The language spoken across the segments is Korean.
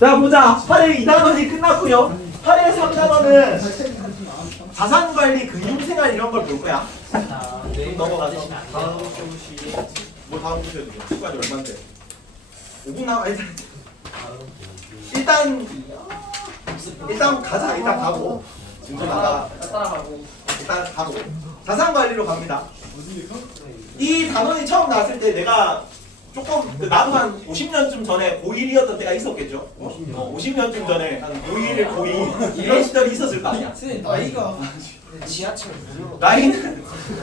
자 보자. 8의 2단원이 끝났고요. 8의 3단원은 자산관리, 금융생활 이런 걸 볼 거야. 자, 좀 넘어가서 다음 교시 뭐 다음 교시에 누구? 시간이 얼마인데? 5분 남아. 일단 가자. 일단 가고. 지금 따라가고. 일단 가고. 자산관리로 갑니다. 이 단원이 처음 나왔을 때 내가 조금 나도 한 50년쯤 전에 고1이었던 때가 있었겠죠. 50년쯤 전에 한 고1, 고2 이런 시절이 있었을 거 아니야. 선생님 나이가 지하철 무료로.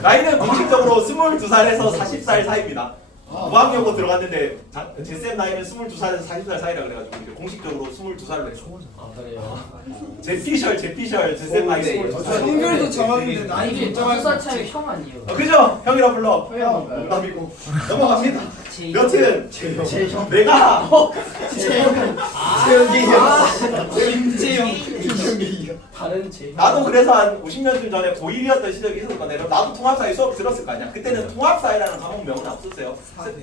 나이는 공식적으로 22살에서 40살 사이입니다. 무학여고 들어갔는데 제쌤 나이는 22살에서 40살 사이라 그래가지고 이제 공식적으로 22살로 했어. 아 그래요. 제피셜 제쌤 나이 22살. 한결도 정하는데 나이 이게 결정할 2살 차이 형 아니에요? 그죠? 형이라 불러. 형. 농담이고 넘어갑니다. 제 여튼 형. 내가 다른 제 형. 나도 그래서 한 50년쯤 전에 고1이었던 시절이 있었을 건데 나도 통합사회 수업 들었을 거 아니야. 그때는 통합사회라는 과목명은 없었어요.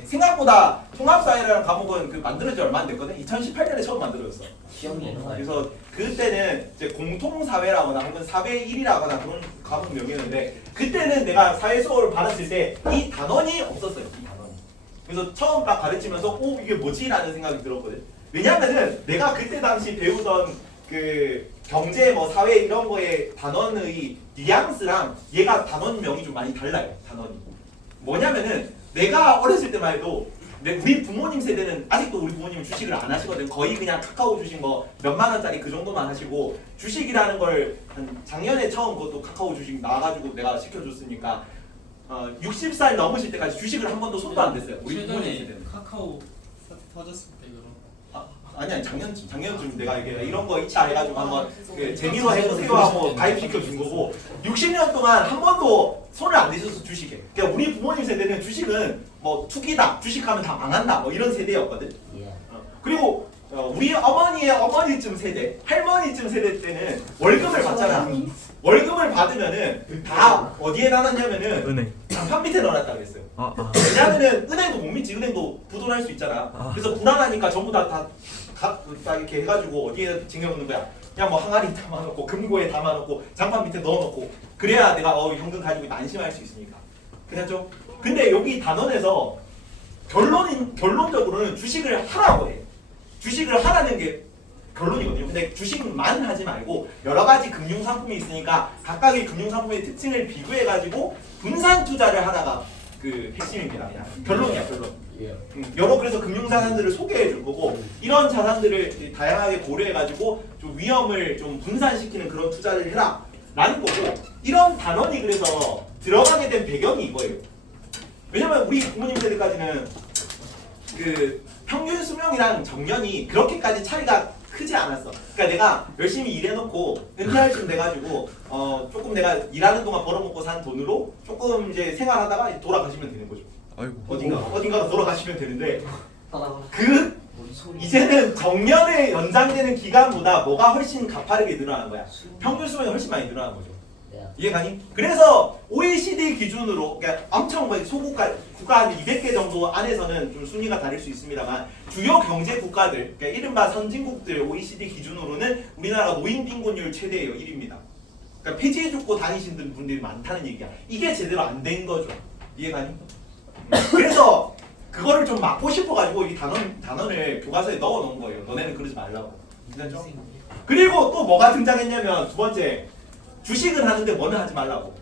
생각보다 통합사회라는 과목은 그 만들어진 지 얼마 안 됐거든. 2018년에 처음 만들어졌어. 기억이 안 나요. 그래서 그때는 이제 공통사회라거나 혹은 사회 1이라거나 그런 과목명이었는데 그때는 내가 사회 수업을 받았을 때 이 단원이 없었어요. 이 단원이. 그래서 처음 딱 가르치면서 이게 뭐지? 라는 생각이 들었거든. 왜냐면은 내가 그때 당시 배우던 그 경제 뭐 사회 이런 거에 단원의 뉘앙스랑 얘가 단원명이 좀 많이 달라요. 단원이. 뭐냐면은 내가 어렸을 때만 해도 우리 부모님 세대는 아직도 우리 부모님은 주식을 안 하시거든. 거의 그냥 카카오 주식 뭐 몇만 원짜리 그 정도만 하시고 주식이라는 걸 한 작년에 처음 그것도 카카오 주식 나와가지고 내가 시켜줬으니까 60살 넘으실 때까지 주식을 한 번도 손도 안 댔어요. 우리 부모님 세대는. 카카오 사태 터졌을 때 그런 아니 작년쯤 내가 이게 이런 거 이차 해가지고 한번 그 재미로 해보세요 하고 가입시켜 준 거고 60년 동안 한 번도 손을 안 대셔서 주식에. 그러니까 우리 부모님 세대는 주식은 뭐 투기다, 주식하면 다 망한다 뭐 이런 세대였거든. 그리고 우리 어머니의 어머니쯤 세대, 할머니쯤 세대 때는 월급을 받잖아. 월급을 받으면은 다 어디에 나눴냐면은 은행. 장판 밑에 넣어놨다 그랬어요. 왜냐면은 은행도 못 믿지. 은행도 부도날 수 있잖아. 그래서 불안하니까 전부 다 이렇게 해가지고 어디에 쟁여놓는 거야. 그냥 뭐 항아리 담아놓고 금고에 담아놓고 장판 밑에 넣어놓고 그래야 내가 현금 가지고 안심할 수 있으니까. 그렇죠? 근데 여기 단원에서 결론적으로는 주식을 하라고 해. 주식을 하라는 게 결론이거든요. 근데 주식만 하지 말고 여러 가지 금융 상품이 있으니까 각각의 금융 상품의 특징을 비교해가지고 분산 투자를 하다가 그 핵심입니다. 그냥 결론이야 결론. 여러 그래서 금융 자산들을 소개해 줄 거고 이런 자산들을 다양하게 고려해가지고 좀 위험을 좀 분산시키는 그런 투자를 해라 라는 거고 이런 단원이 그래서 들어가게 된 배경이 이거예요. 왜냐면 우리 부모님 세대까지는 그 평균 수명이랑 정년이 그렇게까지 차이가 크지 않았어. 그러니까 내가 열심히 일해놓고 은퇴할 쯤 돼가지고 조금 내가 일하는 동안 벌어먹고 산 돈으로 조금 이제 생활하다가 돌아가시면 되는 거죠. 아이고. 어딘가 돌아가시면 되는데 이제는 정년에 연장되는 기간보다 뭐가 훨씬 가파르게 늘어나는 거야. 평균 수명이 훨씬 많이 늘어나는 거죠. 이해가니? 그래서 OECD 기준으로 그러니까 엄청 소국가 국가 한 200개 정도 안에서는 좀 순위가 다를 수 있습니다만 주요 경제 국가들 그러니까 이른바 선진국들 OECD 기준으로는 우리나라가 노인 빈곤율 최대예요. 1위입니다. 그러니까 폐지해 죽고 다니시는 분들이 많다는 얘기야. 이게 제대로 안 된 거죠. 이해가니? 그래서 그거를 좀 막고 싶어가지고 이 단원을 교과서에 넣어놓은 거예요. 너네는 그러지 말라고. 괜찮죠? 그리고 또 뭐가 등장했냐면 두 번째 주식은 하는데 뭐는 하지 말라고.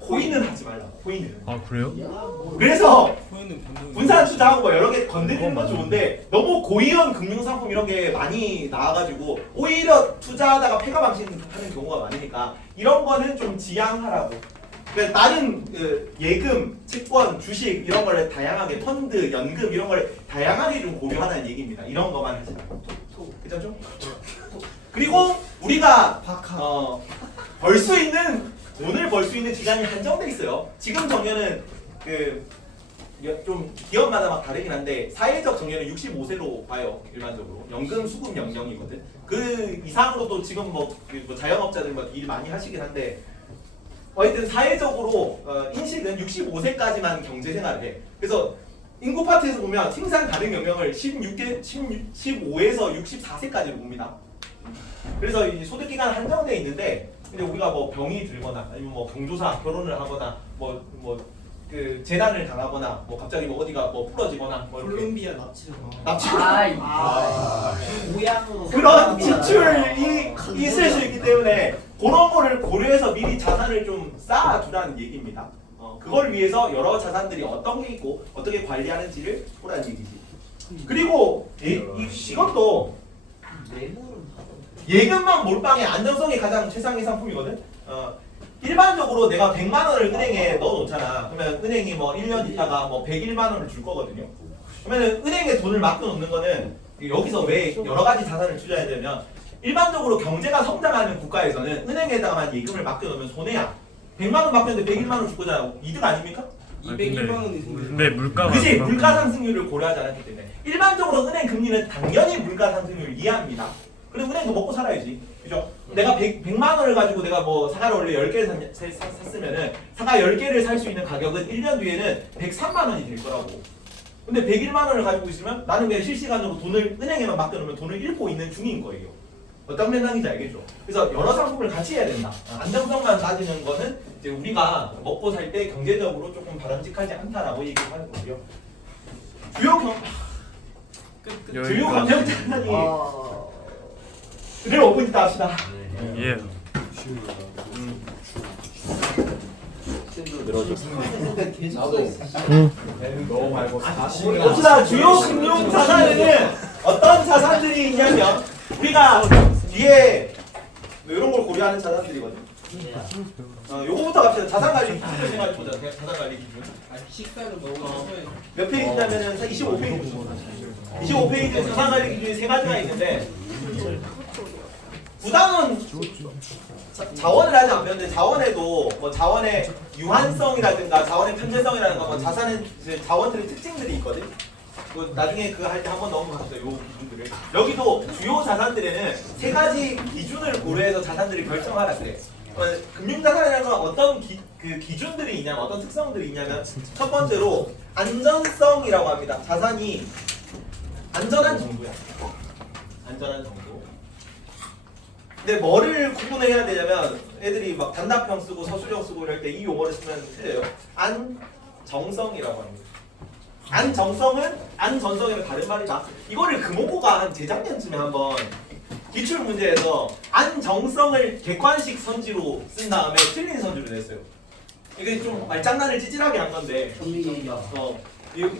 코인은 하지 말라고. 코인은. 아 그래요? 그래서 보이는 분산 투자하고 뭐 여러 개 건드리는 건 좋은데 너무 고위험 금융상품 이런 게 많이 나와가지고 오히려 투자하다가 폐가 방식하는 경우가 많으니까 이런 거는 좀 지양하라고. 그러니까 다른 예금, 채권, 주식 이런 걸 다양하게 펀드, 연금 이런 걸 다양하게 좀 고려하는 얘기입니다. 이런 것만 하지 말고. 괜찮죠? 그리고 우리가 돈을 벌 수 있는 기간이 한정돼 있어요. 지금 정년은 좀 기업마다 막 다르긴 한데 사회적 정년은 65세로 봐요. 일반적으로 연금 수급 연령이거든. 그 이상으로도 지금 뭐 자영업자들 뭐 일 많이 하시긴 한데 하여튼 사회적으로 인식은 65세까지만 경제생활을 해. 그래서 인구 파트에서 보면 생산 가능 연령을 15에서 64세까지로 봅니다. 그래서 이 소득 기간 한정돼 있는데 근데 우리가 뭐 병이 들거나 아니면 뭐 경조사 결혼을 하거나 그 재난을 당하거나 뭐 갑자기 뭐 어디가 뭐 부러지거나 뭐 이렇게 콜롬비아 납치를 아이. 고향으로 그런 지출이 있을 수 있기 때문에 그런 거를 고려해서 미리 자산을 좀 쌓아두라는 얘기입니다. 그걸 위해서 여러 자산들이 어떤 게 있고 어떻게 관리하는지를 보라는 얘기지. 그리고 이것도 뇌물은 예금만 몰빵의 안정성이 가장 최상의 상품이거든. 일반적으로 내가 100만 원을 은행에 넣어놓잖아. 그러면 은행이 뭐 1년 있다가 뭐 101만 원을 줄 거거든요. 그러면 은행에 돈을 맡겨놓는 거는 여기서 왜 여러 가지 자산을 투자해야 되면 일반적으로 경제가 성장하는 국가에서는 은행에다가만 예금을 맡겨놓으면 손해야. 100만 원 맡겼는데 101만 원 줄 거잖아. 이득 아닙니까? 201만 원이 생겨. 근데 물가가 그지 물가 상승률을 고려하지 않았기 때문에 일반적으로 은행 금리는 당연히 물가 상승률을 이해합니다. 그리고 은행도 먹고 살아야지, 그죠? 내가 100만 원을 가지고 내가 뭐 사과를 원래 10개를 샀으면은 사과 10개를 살 수 있는 가격은 1년 뒤에는 103만 원이 될 거라고. 근데 101만 원을 가지고 있으면 나는 그냥 실시간으로 돈을 은행에만 맡겨놓으면 돈을 잃고 있는 중인 거예요. 어떤 맥락인지 알겠죠? 그래서 여러 상품을 같이 해야 된다. 안정성만 따지는 거는 이제 우리가 먹고 살 때 경제적으로 조금 바람직하지 않다라고 얘기하는 거고요. 주요 감정 자산이 그대로 5분 있다 합시다. 예. 너무 말고. 봅시다. 주요 금융 자산에는 어떤 자산들이 있냐면 우리가 뒤에 이런 걸 고려하는 자산들이거든. 요거부터 갑시다. 자산관리 기준 생각해 보자. 자산관리 기준. 식사를 너무 몇 페이지냐면은 25페이지. 25페이지에 자산관리 기준이 세 가지가 있는데 부담은 자원을 하지 않는데 자원에도 뭐 자원의 유한성이라든가 자원의 편재성이라든가 뭐 자산은 이제 자원들의 특징들이 있거든. 그 나중에 그거 할 때 한번 넘어가서 요 기준들을 여기도 주요 자산들에는 세 가지 기준을 고려해서 자산들을 결정하라 그래. 금융자산이라는 건 어떤 기준들이 있냐면 어떤 특성들이 있냐면 첫 번째로 안전성이라고 합니다. 자산이 안전한 정도야. 안전한 정도. 근데 뭐를 구분을 해야 되냐면 애들이 막 단답형 쓰고 서술형 쓰고 이럴 때 이 용어를 쓰면 틀려요. 안정성이라고 합니다. 안정성이면 다른 말이다. 이거를 금호고가 한 재작년쯤에 한번 기출 문제에서 안정성을 객관식 선지로 쓴 다음에 틀린 선지로 냈어요. 이게 좀 말장난을 찌질하게 한 건데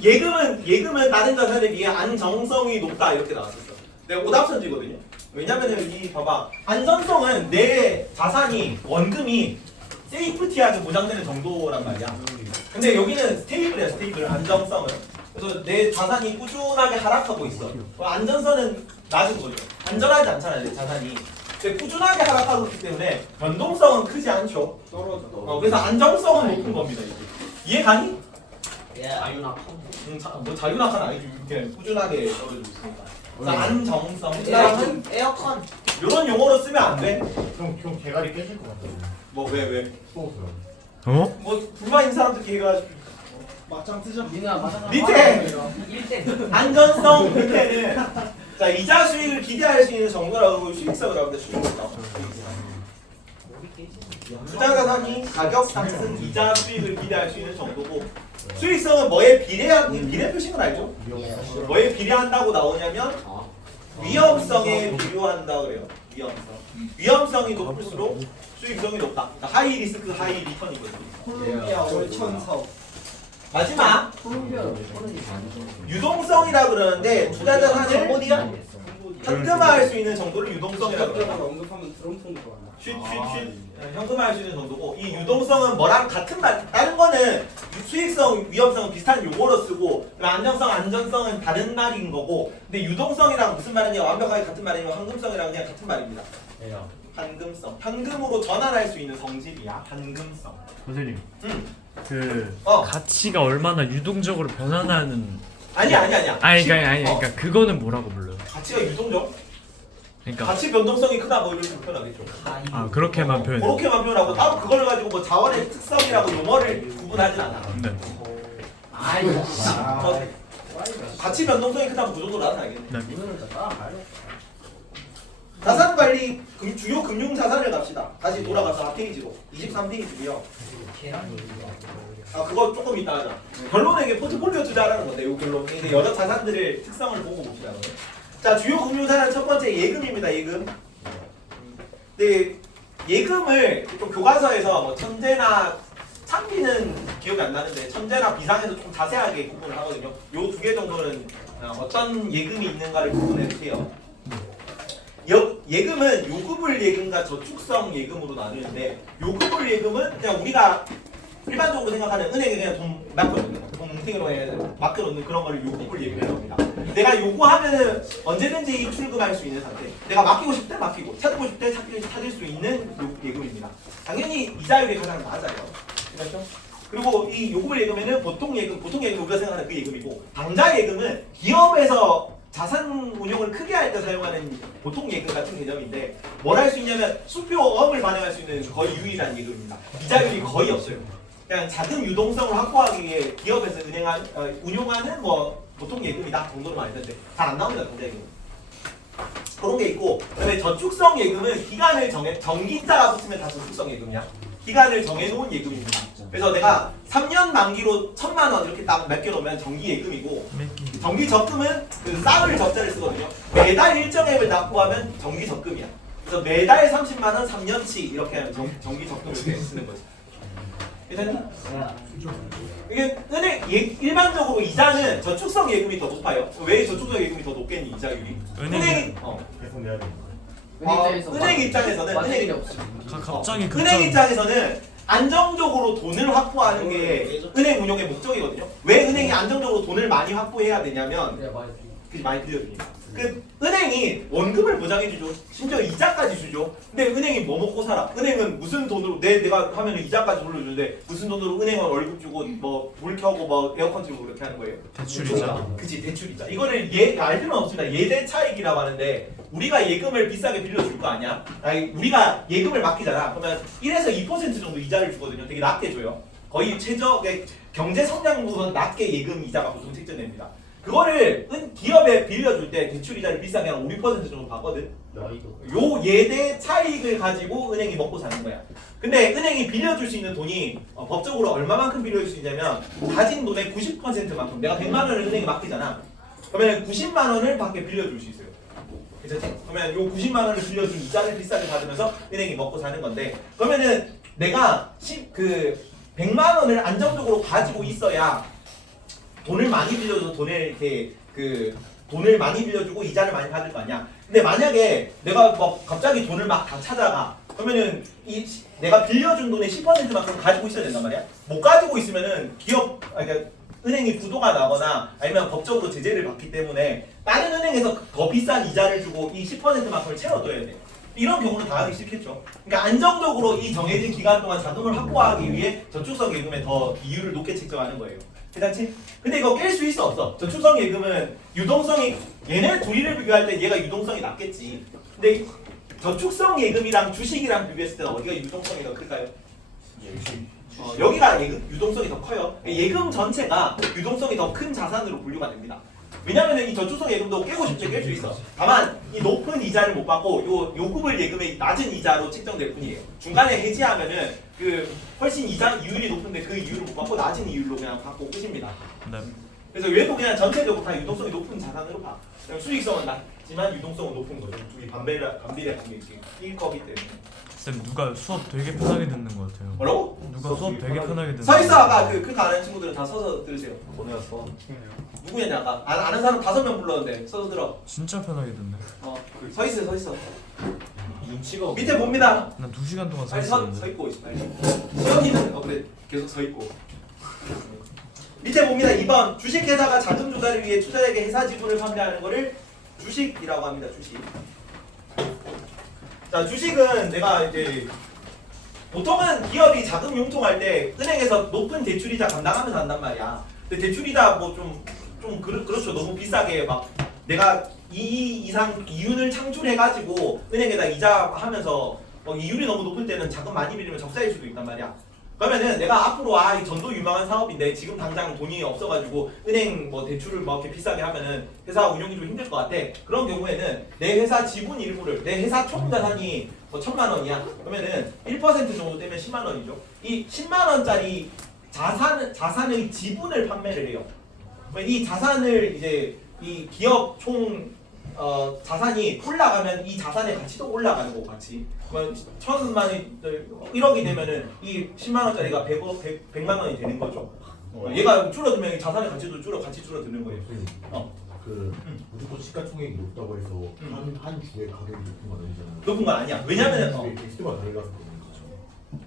예금은 다른 자산에 비해 안정성이 높다 이렇게 나왔었어. 내가 오답 선지거든요. 왜냐면은 이 봐봐 안전성은 내 자산이 원금이 세이프티하게 보장되는 정도란 말이야. 근데 여기는 스테이블이야. 스테이블 안정성은. 그래서 내 자산이 꾸준하게 하락하고 있어. 안전성은 낮은 거죠. 안전하지 않잖아요. 내 자산이. 근데 꾸준하게 하락하고 있기 때문에 변동성은 크지 않죠. 떨어져. 그래서 안정성은 높은 겁니다. 이게. 이해 가니? 자유낙 뭐 자유낙하는 아니지. 이렇게 꾸준하게 떨어지고 있으니까. 그래서 안정성. 에어컨 이런 용어로 쓰면 안 돼. 형 대가리 깨질 것 같아요. 뭐 왜? 추워서요. 어? 뭐 불만 있는 사람들끼리 해가지고 막장 뜨자. 민아 맞아. 밑에 1대. 안전성 밑에는 자 이자 수익을 기대할 수 있는 정도라고 그러고 수익성을 하는데 수익성. 투자자산이 가격 상승 이자 수익을 기대할 수 있는 정도고 수익성은 뭐에 비례 표시는 알죠? 뭐에 비례한다고 나오냐면 위험성에 비교한다 그래요. 위험성이 높을수록 수익성이 높다. 그러니까 하이 리스크 하이 리턴이거든요. 콜롬비아 월천 사업. 마지막 콜롬비아 유동성이라 그러는데 투자자산을 어디야? 현금화할 수 있는 정도를 유동성이라고 가격대가 그래요. 언급하면 드럼통이 들어간다. 쉿 현금화할 수 있는 정도고 이 유동성은 뭐랑 같은 말 다른 거는 수익성 위험성은 비슷한 용어로 쓰고 안정성 안전성은 다른 말인 거고 근데 유동성이랑 무슨 말이냐 완벽하게 같은 말이면 황금성이랑 그냥 같은 말입니다. 현금성 현금으로 전환할 수 있는 성질이야. 현금성. 선생님. 그 어. 가치가 얼마나 유동적으로 변화하는 아니야. 그러니까 그거는 뭐라고 불러요? 가치가 유동적? 그러니까 가치 변동성이 크다 뭐 이렇게 표현하겠죠. 아 그렇게만 표현해. 그렇게만 표현하고 따로 그걸 가지고 뭐 자원의 특성이라고 용어를 구분하진 않아. 네. 아이 같이 변동성이 크다면 그 정도 나타나겠네. 네. 오늘은 다 따라가요. 자산 관리 주요 금융 자산을 갑시다. 다시 돌아가서 앞페이지로 23페이지고요. 아 그거 조금 이따 하자. 결론은 이게 포트폴리오 투자라는 건데 요 결론. 이제 여러 자산들의 특성을 보고 봅시다. 자 주요 금융 자산 첫 번째 예금입니다. 예금. 네 예금을 좀 교과서에서 뭐 천재나 창비는 기억이 안 나는데 천재나 비상에서 좀 자세하게 구분을 하거든요. 요 두 개 정도는 어떤 예금이 있는가를 구분해 주세요. 예금은 요구불 예금과 저축성 예금으로 나누는데 요구불 예금은 그냥 우리가 일반적으로 생각하는 은행에 그냥 돈 맡겨놓는 거, 돈 뭉탱이로 해 맡겨놓는 그런 거를 요구불 예금이라고 합니다. 내가 요구하면은 언제든지 출금할 수 있는 상태. 내가 맡기고 싶을 때 맡기고 찾고 싶을 때 찾을 수 있는 예금입니다. 당연히 이자율이 가장 낮아요. 그렇죠? 그리고 이 요구불 예금에는 보통 예금 우리가 생각하는 그 예금이고 당좌 예금은 기업에서 자산 운용을 크게 할 때 사용하는 보통 예금 같은 개념인데 뭘 할 수 있냐면 수표업을 반영할 수 있는 거의 유일한 예금입니다. 이자율이 거의 없어요. 그냥 자금 유동성을 확보하기 위해 기업에서 운용하는 뭐 보통 예금이다 정도로만 알던데 잘 안 나옵니다. 당좌 예금. 그런 게 있고 그다음에 저축성 예금은 기간을 정기자가 붙으면 다 저축성 예금이야. 기간을 정해놓은 예금입니다. 그래서 내가 3년 만기로 1,000만 원 이렇게 딱 맡겨놓으면 정기 예금이고 정기 적금은 그 쌓을 적자를 쓰거든요. 매달 일정액을 납부하면 정기 적금이야. 그래서 매달 30만 원 3년치 이렇게 하면 정기 적금을 쓰는 거지. 괜찮니? 이게 일반적으로 이자는 저축성 예금이 더 높아요. 왜 저축성 예금이 더 높겠니 이자율이? 은행이 계속 내야 돼. 은행 입장에서는 은행이 없어. 갑자기 은행 입장에서는 안정적으로 돈을 확보하는 게 은행 운영의 목적이거든요. 왜 은행이 안정적으로 돈을 많이 확보해야 되냐면 그게 많이 들려드립니다. 그 은행이 원금을 보장해주죠. 심지어 이자까지 주죠. 근데 은행이 뭐 먹고 살아? 은행은 무슨 돈으로 내가 하면 이자까지 돌려주는데 무슨 돈으로 은행은 월급 주고 뭐 물 켜고 뭐 에어컨 틀고 그렇게 하는 거예요? 대출이자. 그치 대출이자. 이거를 알 필요는 없습니다. 예대 차익이라고 하는데 우리가 예금을 비싸게 빌려줄 거 아니야? 아니, 우리가 예금을 맡기잖아. 그러면 1에서 2% 정도 이자를 주거든요. 되게 낮게 줘요. 거의 최적의 경제 성장보다 낮게 예금 이자가 보통 책정됩니다. 그거를 기업에 빌려줄 때 대출 이자를 비싸게 한 5, 6% 정도 받거든. 요 예대 차익을 가지고 은행이 먹고 사는 거야. 근데 은행이 빌려줄 수 있는 돈이 법적으로 얼마만큼 빌려줄 수 있냐면 가진 돈의 90%만큼 내가 100만 원을 은행에 맡기잖아. 그러면 90만 원을 밖에 빌려줄 수 있어요. 괜찮지? 그러면 요 90만 원을 빌려준 이자를 비싸게 받으면서 은행이 먹고 사는 건데 그러면은 내가 100만 원을 안정적으로 가지고 있어야 돈을 많이 빌려줘서 돈을 많이 빌려주고 이자를 많이 받을 거 아니야. 근데 만약에 내가 막 갑자기 돈을 막 다 찾아가 그러면은 내가 빌려준 돈의 10%만큼 가지고 있어야 된단 말이야. 못 가지고 있으면은 그러니까 은행이 부도가 나거나 아니면 법적으로 제재를 받기 때문에 다른 은행에서 더 비싼 이자를 주고 이 10%만큼을 채워둬야 돼. 이런 경우는 당하기 싫겠죠. 그러니까 안정적으로 이 정해진 기간 동안 자금을 확보하기 위해 저축성 예금에 더 이율을 높게 책정하는 거예요. 괜찮지? 근데 이거 깰 수 있어 없어? 저축성 예금은 유동성이 얘네 둘이를 비교할 때 얘가 유동성이 낮겠지. 근데 저축성 예금이랑 주식이랑 비교했을 때는 어디가 유동성이 더 클까요? 여기가 유동성이 더 커요. 예금 전체가 유동성이 더 큰 자산으로 분류가 됩니다. 왜냐면 이 저축성 예금도 깨고 싶지 깰 수 있어. 다만 이 높은 이자를 못 받고 요구불 예금의 낮은 이자로 책정될 뿐이에요. 중간에 해지하면은 훨씬 이자 이율이 높은데 그 이율을 못 받고 낮은 이율로 그냥 받고 끝입니다. 네. 그래서 외국 그냥 전체적으로 다 유동성이 높은 자산으로 봐. 수익성은 낮지만 유동성은 높은 거죠. 둘이 반비례하는 게 끼일 거기 때문에. 쌤 누가 수업 되게 편하게 듣는 것 같아요. 뭐라고? 누가 수업 되게 편하게 듣는. 서 있어 아까 그 아는 친구들은 다 서서 들으세요. 보내왔어. 누구냐 아까 아는 사람 5명 불렀는데 서서 들어. 진짜 편하게 듣네. 서 있어. 눈치가 없어. 밑에 봅니다. 난 2시간 동안 서 빨리 서 있었는데. 있고 있어. 빨리. 시연이는 그래 계속 서 있고. 밑에 봅니다. 2번 주식회사가 자금 조달을 위해 투자에게 회사 지분을 판매하는 거를 주식이라고 합니다. 주식. 자 주식은 내가 이제 보통은 기업이 자금 융통할 때 은행에서 높은 대출이자 감당하면서 한단 말이야. 근데 대출이자 뭐 좀 그렇죠. 너무 비싸게 막 내가 이 이상 이윤을 창출해가지고 은행에다 이자 하면서 이율이 너무 높을 때는 자금 많이 빌리면 적자일 수도 있단 말이야. 그러면은 내가 앞으로 이 전도 유망한 사업인데 지금 당장 돈이 없어가지고 은행 뭐 대출을 뭐 이렇게 비싸게 하면은 회사 운영이 좀 힘들 것 같아. 그런 경우에는 내 회사 지분 일부를 내 회사 총 자산이 뭐 1,000만 원이야. 그러면은 1% 정도 되면 10만 원이죠. 이 10만 원짜리 자산의 지분을 판매를 해요. 이 자산을 이제 이 기업 총 자산이 올라가면 이 자산의 가치도 올라가는 거고 같이. 1,000만 원이 1억이 되면은 이 10만 원짜리가 100만 원이 되는 거죠. 얘가 줄어들면 이 자산의 가치도 같이 줄어드는 거예요. 무조건 시가총액이 높다고 해서 한 주에 가격이 높은 건 아니잖아요. 높은 건 아니야. 왜냐면은 개수가 달라서 그런 거죠.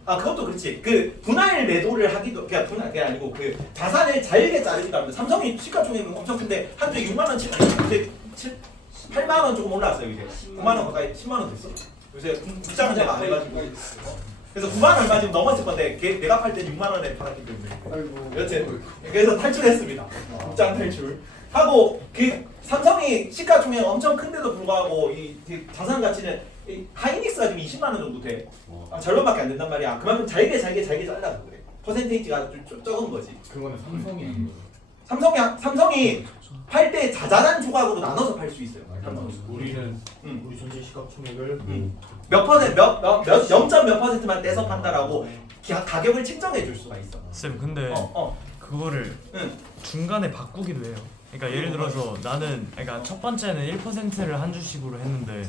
그것도 그렇지. 그 분할 매도를 하기도 그게 아니고 그 자산을 잘게 자르기도 합니다. 삼성이 시가총액은 엄청 큰데 한 주에 6만 원, 8만 원 조금 올라왔어요. 이제 9만 원 가까이 10만 원 됐어. 요새 국장은 내가 안 해가지고. 그래서 9만 원 얼마 지금 넘었을 건데 내가 팔 때 6만 원에 팔았기 때문에. 아이고. 여튼 그래서 탈출했습니다. 국장 탈출. 하고 그 삼성이 시가총액 엄청 큰데도 불구하고 이 자산 가치는 이 하이닉스가 지금 20만 원 정도 돼. 절반밖에 안 된단 말이야. 그만큼 잘게 잘라서 그래. 퍼센테이지가 좀 적은 거지. 그거는 삼성이 아니에요. 삼성이 팔 때 자잘한 조각으로 나눠서 팔 수 있어요. 우리는 우리 전체 시가총액을 몇 퍼센트 몇 퍼센트만 떼서 판다라고 가격을 책정해 줄 수가 있어. 쌤 근데 그거를 중간에 바꾸기도 해요. 그러니까 예를 들어서 나는 그러니까 첫 번째는 1%를 한 주식으로 했는데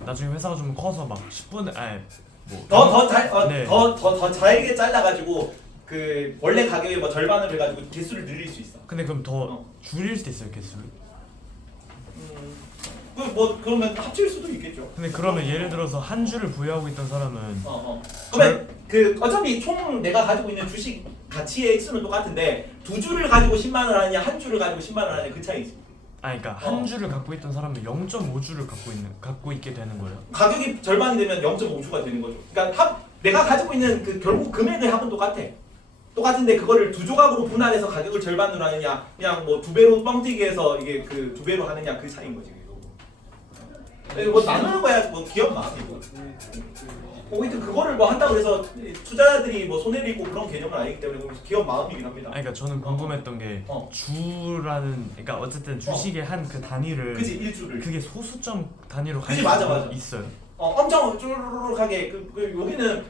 나중에 회사가 좀 커서 막 10분의 더 잘게 잘라가지고 그 원래 가격의 뭐 절반을 해가지고 개수를 늘릴 수 있어. 근데 그럼 더 줄일 수도 있어요 개수를. 뭐 그러면 합칠 수도 있겠죠. 근데 그러면 예를 들어서 한 주를 보유하고 있던 사람은 그러면 그 어차피 총 내가 가지고 있는 주식 가치의 액수는 똑같은데 두 주를 가지고 10만 원 하느냐 한 주를 가지고 10만 원 하느냐 그 차이지. 그러니까 한 주를 갖고 있던 사람은 0.5주를 갖고 있게 되는 거예요. 가격이 절반이 되면 0.5주가 되는 거죠. 그러니까 내가 가지고 있는 그 결국 금액의 합은 똑같은데 그거를 두 조각으로 분할해서 가격을 절반으로 하느냐 그냥 뭐 두 배로 뻥튀기 해서 이게 그 두 배로 하느냐 그 차이인 거지. 뭐 나누는 거야 뭐 기업 마음이고. 하여튼 그거를 뭐 한다고 해서 투자자들이 뭐 손해를 입고 그런 개념은 아니기 때문에 기업 마음이긴 합니다. 그러니까 저는 궁금했던 게 주라는 그러니까 어쨌든 주식의 한 그 단위를 그지 일주를 그게 소수점 단위로 그지, 갈 맞아. 수 있어요. 엄청 쭈루룩하게 여기는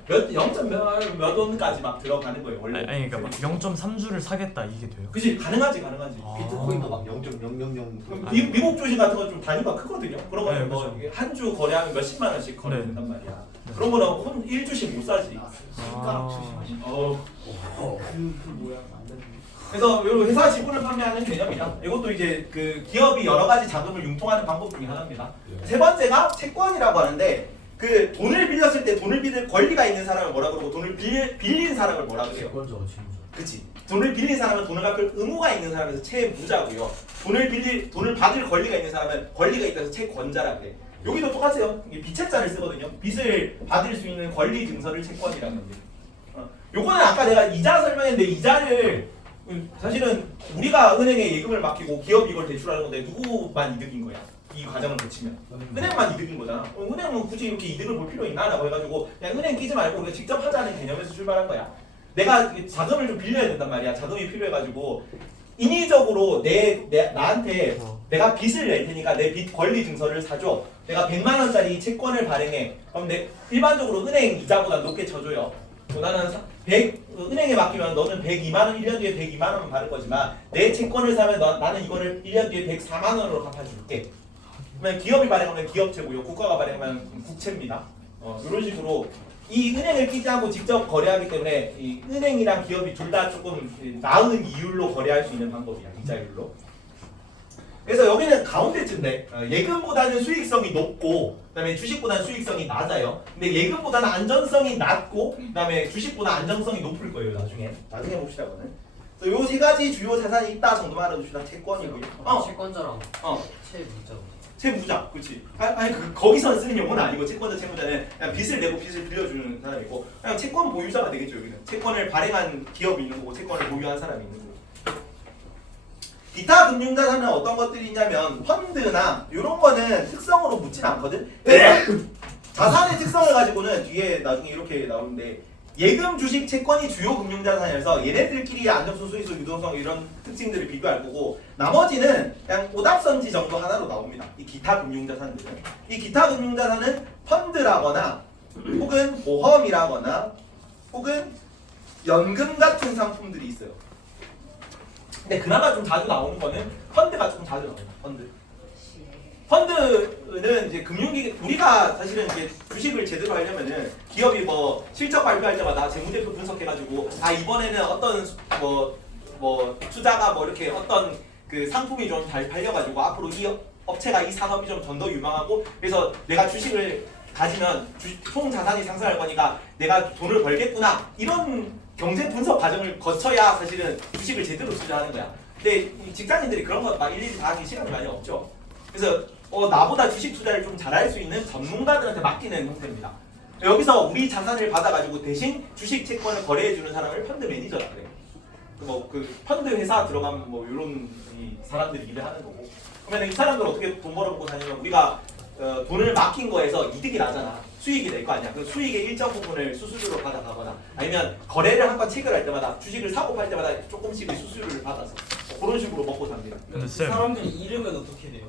몇 원까지 막 들어가는 거예요 원래. 아니 그러니까 막 0.3주를 사겠다 이게 돼요. 그지 가능하지. 비트코인도 막 0.000 미국 주식 같은 건 좀 단위가 크거든요. 그런 거는 네, 뭐 한 주 거래하면 몇십만 원씩 거래된단 말이야. 그런 거는 1주씩 못 사지. 그래서 요 회사 지분을 판매하는 개념이야. 이것도 이제 그 기업이 여러 가지 자금을 융통하는 방법 중에 하나입니다. 세 번째가 채권이라고 하는데 그 돈을 빌렸을 때 돈을 빌릴 권리가 있는 사람을 뭐라 그러고 돈을 빌린 사람을 뭐라 그래요? 채권자와 채무자. 그치. 돈을 빌린 사람은 돈을 갚을 의무가 있는 사람에서 채무자고요. 돈을 받을 권리가 있는 사람은 권리가 있다서 채권자라고 해. 여기도 똑같아요. 빚채자를 쓰거든요. 빚을 받을 수 있는 권리 증서를 채권이라고 합니다. 요거는 아까 내가 이자 설명했는데 이자를 사실은 우리가 은행에 예금을 맡기고 기업이 이걸 대출하는 건데 누구만 이득인 거야? 이 과정을 거치면 은행만 이득인 거잖아. 은행은 굳이 이렇게 이득을 볼 필요 있나? 라고 해가지고 그냥 은행 끼지 말고 우리가 직접 하자는 개념에서 출발한 거야. 내가 자금을 좀 빌려야 된단 말이야. 자금이 필요해가지고 인위적으로 나한테 내가 빚을 낼 테니까 내 빚 권리 증서를 사줘. 내가 100만 원짜리 채권을 발행해. 그럼 일반적으로 은행 이자보다 높게 쳐줘요. 나는 은행에 맡기면 너는 102만 원 1년 뒤에 102만 원만 받을 거지만 내 채권을 사면 나는 이거를 1년 뒤에 104만 원으로 갚아줄게. 그러면 기업이 발행하면 기업채고요. 국가가 발행하면 국채입니다. 이런 식으로 이 은행을 끼지 않고 직접 거래하기 때문에 이 은행이랑 기업이 둘 다 조금 나은 이율로 거래할 수 있는 방법이야. 이자율로. 그래서 여기는 가운데쯤인데 예금보다는 수익성이 높고 그다음에 주식보다는 수익성이 낮아요. 근데 예금보다는 안전성이 낮고 그다음에 주식보다 안정성이 높을 거예요. 나중에 봅시다. 그거는. 그래서 요 세 가지 주요 자산이 있다 정도만 알아두시다. 채권이고요. 채권자랑 채무자. 채무자, 그렇지. 아니 거기서 쓰는 용어는 아니고 채권자, 채무자는 그냥 빚을 내고 빚을 빌려주는 사람이고 그냥 채권 보유자가 되겠죠. 여기는 채권을 발행한 기업이 있는 거고 채권을 보유한 사람이 있는 거고. 기타 금융자산은 어떤 것들이 있냐면 펀드나 이런 거는 특성으로 묻진 않거든. 자산의 특성을 가지고는 뒤에 나중에 이렇게 나오는데 예금, 주식, 채권이 주요 금융자산이라서 얘네들끼리 안정성, 수익성, 유동성 이런 특징들을 비교할 거고 나머지는 그냥 오답선지 정도 하나로 나옵니다. 이 기타 금융자산들은 이 기타 금융자산은 펀드라거나 혹은 보험이라거나 혹은 연금 같은 상품들이 있어요. 근데 그나마 좀 자주 나오는 거는 펀드가 조금 자주 나옵니다. 펀드는 이제 금융기관 우리가 사실은 이제 주식을 제대로 하려면은 기업이 뭐 실적 발표할 때마다 재무제표 분석해가지고 아 이번에는 어떤 뭐 투자가 뭐 이렇게 어떤 그 상품이 좀 잘 팔려가지고 앞으로 이 업체가 이 산업이 좀 더 유망하고 그래서 내가 주식을 가지면 총 자산이 상승할 거니까 내가 돈을 벌겠구나 이런 경제 분석 과정을 거쳐야 사실은 주식을 제대로 투자하는 거야. 근데 이 직장인들이 그런 거 막 일일이 다 하기 시간이 많이 없죠. 그래서 나보다 주식 투자를 좀 잘할 수 있는 전문가들한테 맡기는 형태입니다. 여기서 우리 자산을 받아가지고 대신 주식 채권을 거래해주는 사람을 펀드 매니저라 그래요. 그 펀드 회사 들어가면 뭐 이런 사람들이 일을 하는 거고. 그러면 이 사람들 어떻게 돈 벌어먹고 사냐면 우리가 돈을 맡긴 거에서 이득이 나잖아. 수익이 될 거 아니야. 그 수익의 일정 부분을 수수료로 받아가거나 아니면 거래를 한 번 체결할 때마다 주식을 사고 팔 때마다 조금씩의 수수료를 받아서 그런 식으로 먹고 삽니다. 근데 그 쌤 사람들이 잃으면 어떻게 돼요?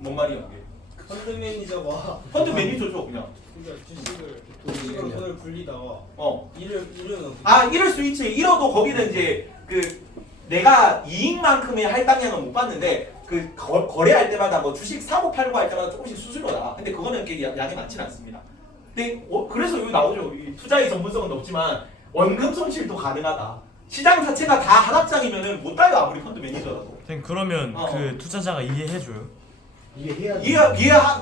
뭔 말이야 이게? 펀드 매니저가 펀드 매니저죠 그냥. 그러니까 주식으로 돈을 굴리다가 잃으면 어떻게 아 이럴 수 있지. 잃어도 거기는 이제 그 내가 이익만큼의 할당량은 못 받는데 그 거래할 때마다 뭐 주식 사고 팔고 할 때마다 조금씩 수수료다. 근데 그거는 그렇게 양이 많지는 않습니다. 근데 그래서 여기 나오죠. 이 투자의 전문성은 높지만 원금 손실도 가능하다. 시장 자체가 다 하락장이면은 못 따요 아무리 펀드 매니저라도. 쌤 그러면 그 투자자가 이해해줘요?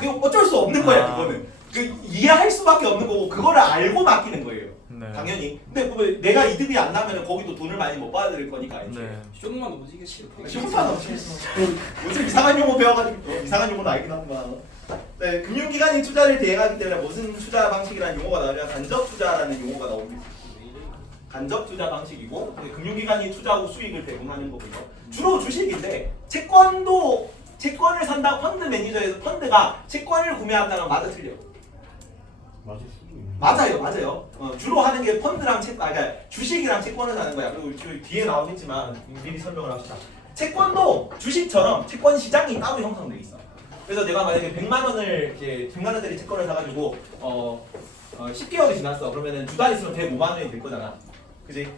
그 어쩔 수 없는 거야 아. 그거는. 그 이해할 수밖에 없는 거고 그거를 알고 맡기는 거예요. 네. 당연히. 근데 그 내가 이득이 안 나면은 거기도 돈을 많이 못 받을 거니까. 네. 쇼만 오지게 싫어. 시험판 없이 무슨 이상한 용어 배워가지고 이상한 용어는 알긴 하지만 네, 금융기관이 투자를 대행하기 때문에 무슨 투자 방식이라는 용어가 나오면 간접 투자라는 용어가 나옵니다. 간접 투자 방식이고 금융기관이 투자하고 수익을 배분하는 거고요. 주로 주식인데 채권을 산다 펀드 매니저에서 펀드가 채권을 구매한다면 맞아 틀려. 맞을 수도 있는. 맞아요. 주로 하는 게 펀드랑 그러니까 주식이랑 채권을 사는 거야. 그리고 뒤에 나오겠지만 미리 설명을 합시다. 채권도 주식처럼 채권 시장이 따로 형성돼 있어. 그래서 내가 만약에 100만 원을 이제 100만 원짜리 채권을 사가지고 10개월이 지났어. 그러면은 두 달 있으면 105만 원이 될 거잖아. 그지?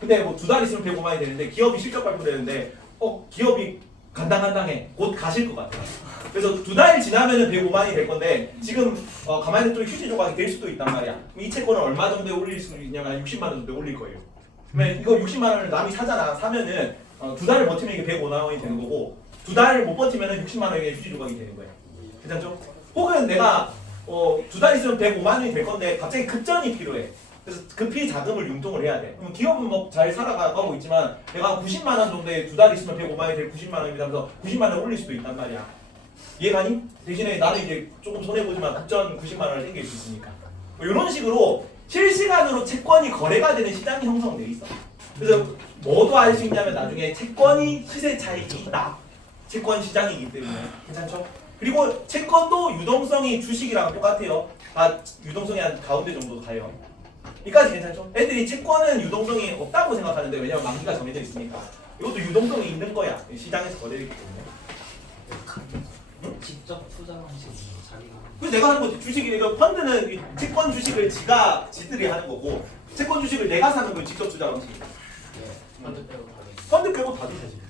근데 뭐 두 달 있으면 105만 원이 되는데 기업이 실적 발표를 했는데 기업이 간당간당해. 곧 가실 것 같아. 그래서 두 달 지나면은 105만이 될 건데 지금 가만히 또 휴지 조각이 될 수도 있단 말이야. 이 채권을 얼마 정도에 올릴 수 있냐면 60만 원 정도에 올릴 거예요. 그러면 이거 60만 원을 남이 사잖아. 사면은 두 달을 버티면 이게 105만 원이 되는 거고 두 달을 못 버티면은 60만 원의 휴지 조각이 되는 거예요. 괜찮죠? 혹은 내가 두 달 있으면 105만 원이 될 건데 갑자기 급전이 필요해. 그래서 급히 자금을 융통을 해야 돼. 그럼 기업은 뭐 잘 살아가고 있지만 내가 90만 원 정도에 두 달 있으면 105만 원이 될 90만 원입니다 하면서 90만 원 올릴 수도 있단 말이야. 이해가니? 대신에 나는 이제 조금 손해보지만 급전 90만 원을 땡길 수 있으니까. 뭐 이런 식으로 실시간으로 채권이 거래가 되는 시장이 형성돼 있어. 그래서 뭐도 알 수 있냐면 나중에 채권이 시세 차익이 있다. 채권 시장이기 때문에. 괜찮죠? 그리고 채권도 유동성이 주식이랑 똑같아요. 다 유동성이 한 가운데 정도 가요. 여기까지 괜찮죠? 애들이 채권은 유동성이 없다고 생각하는데 왜냐면 만기가 정해져 있으니까 이것도 유동성이 있는 거야. 시장에서 거래되기 때문에. 직접 투자 방식이 자기가 그래서 내가 하는 거지. 주식이 펀드는 채권 주식을 지들이 하는 거고 채권 주식을 내가 사는 건 직접 투자 방식이야. 펀드 빼고 펀드 빼고 다 되지.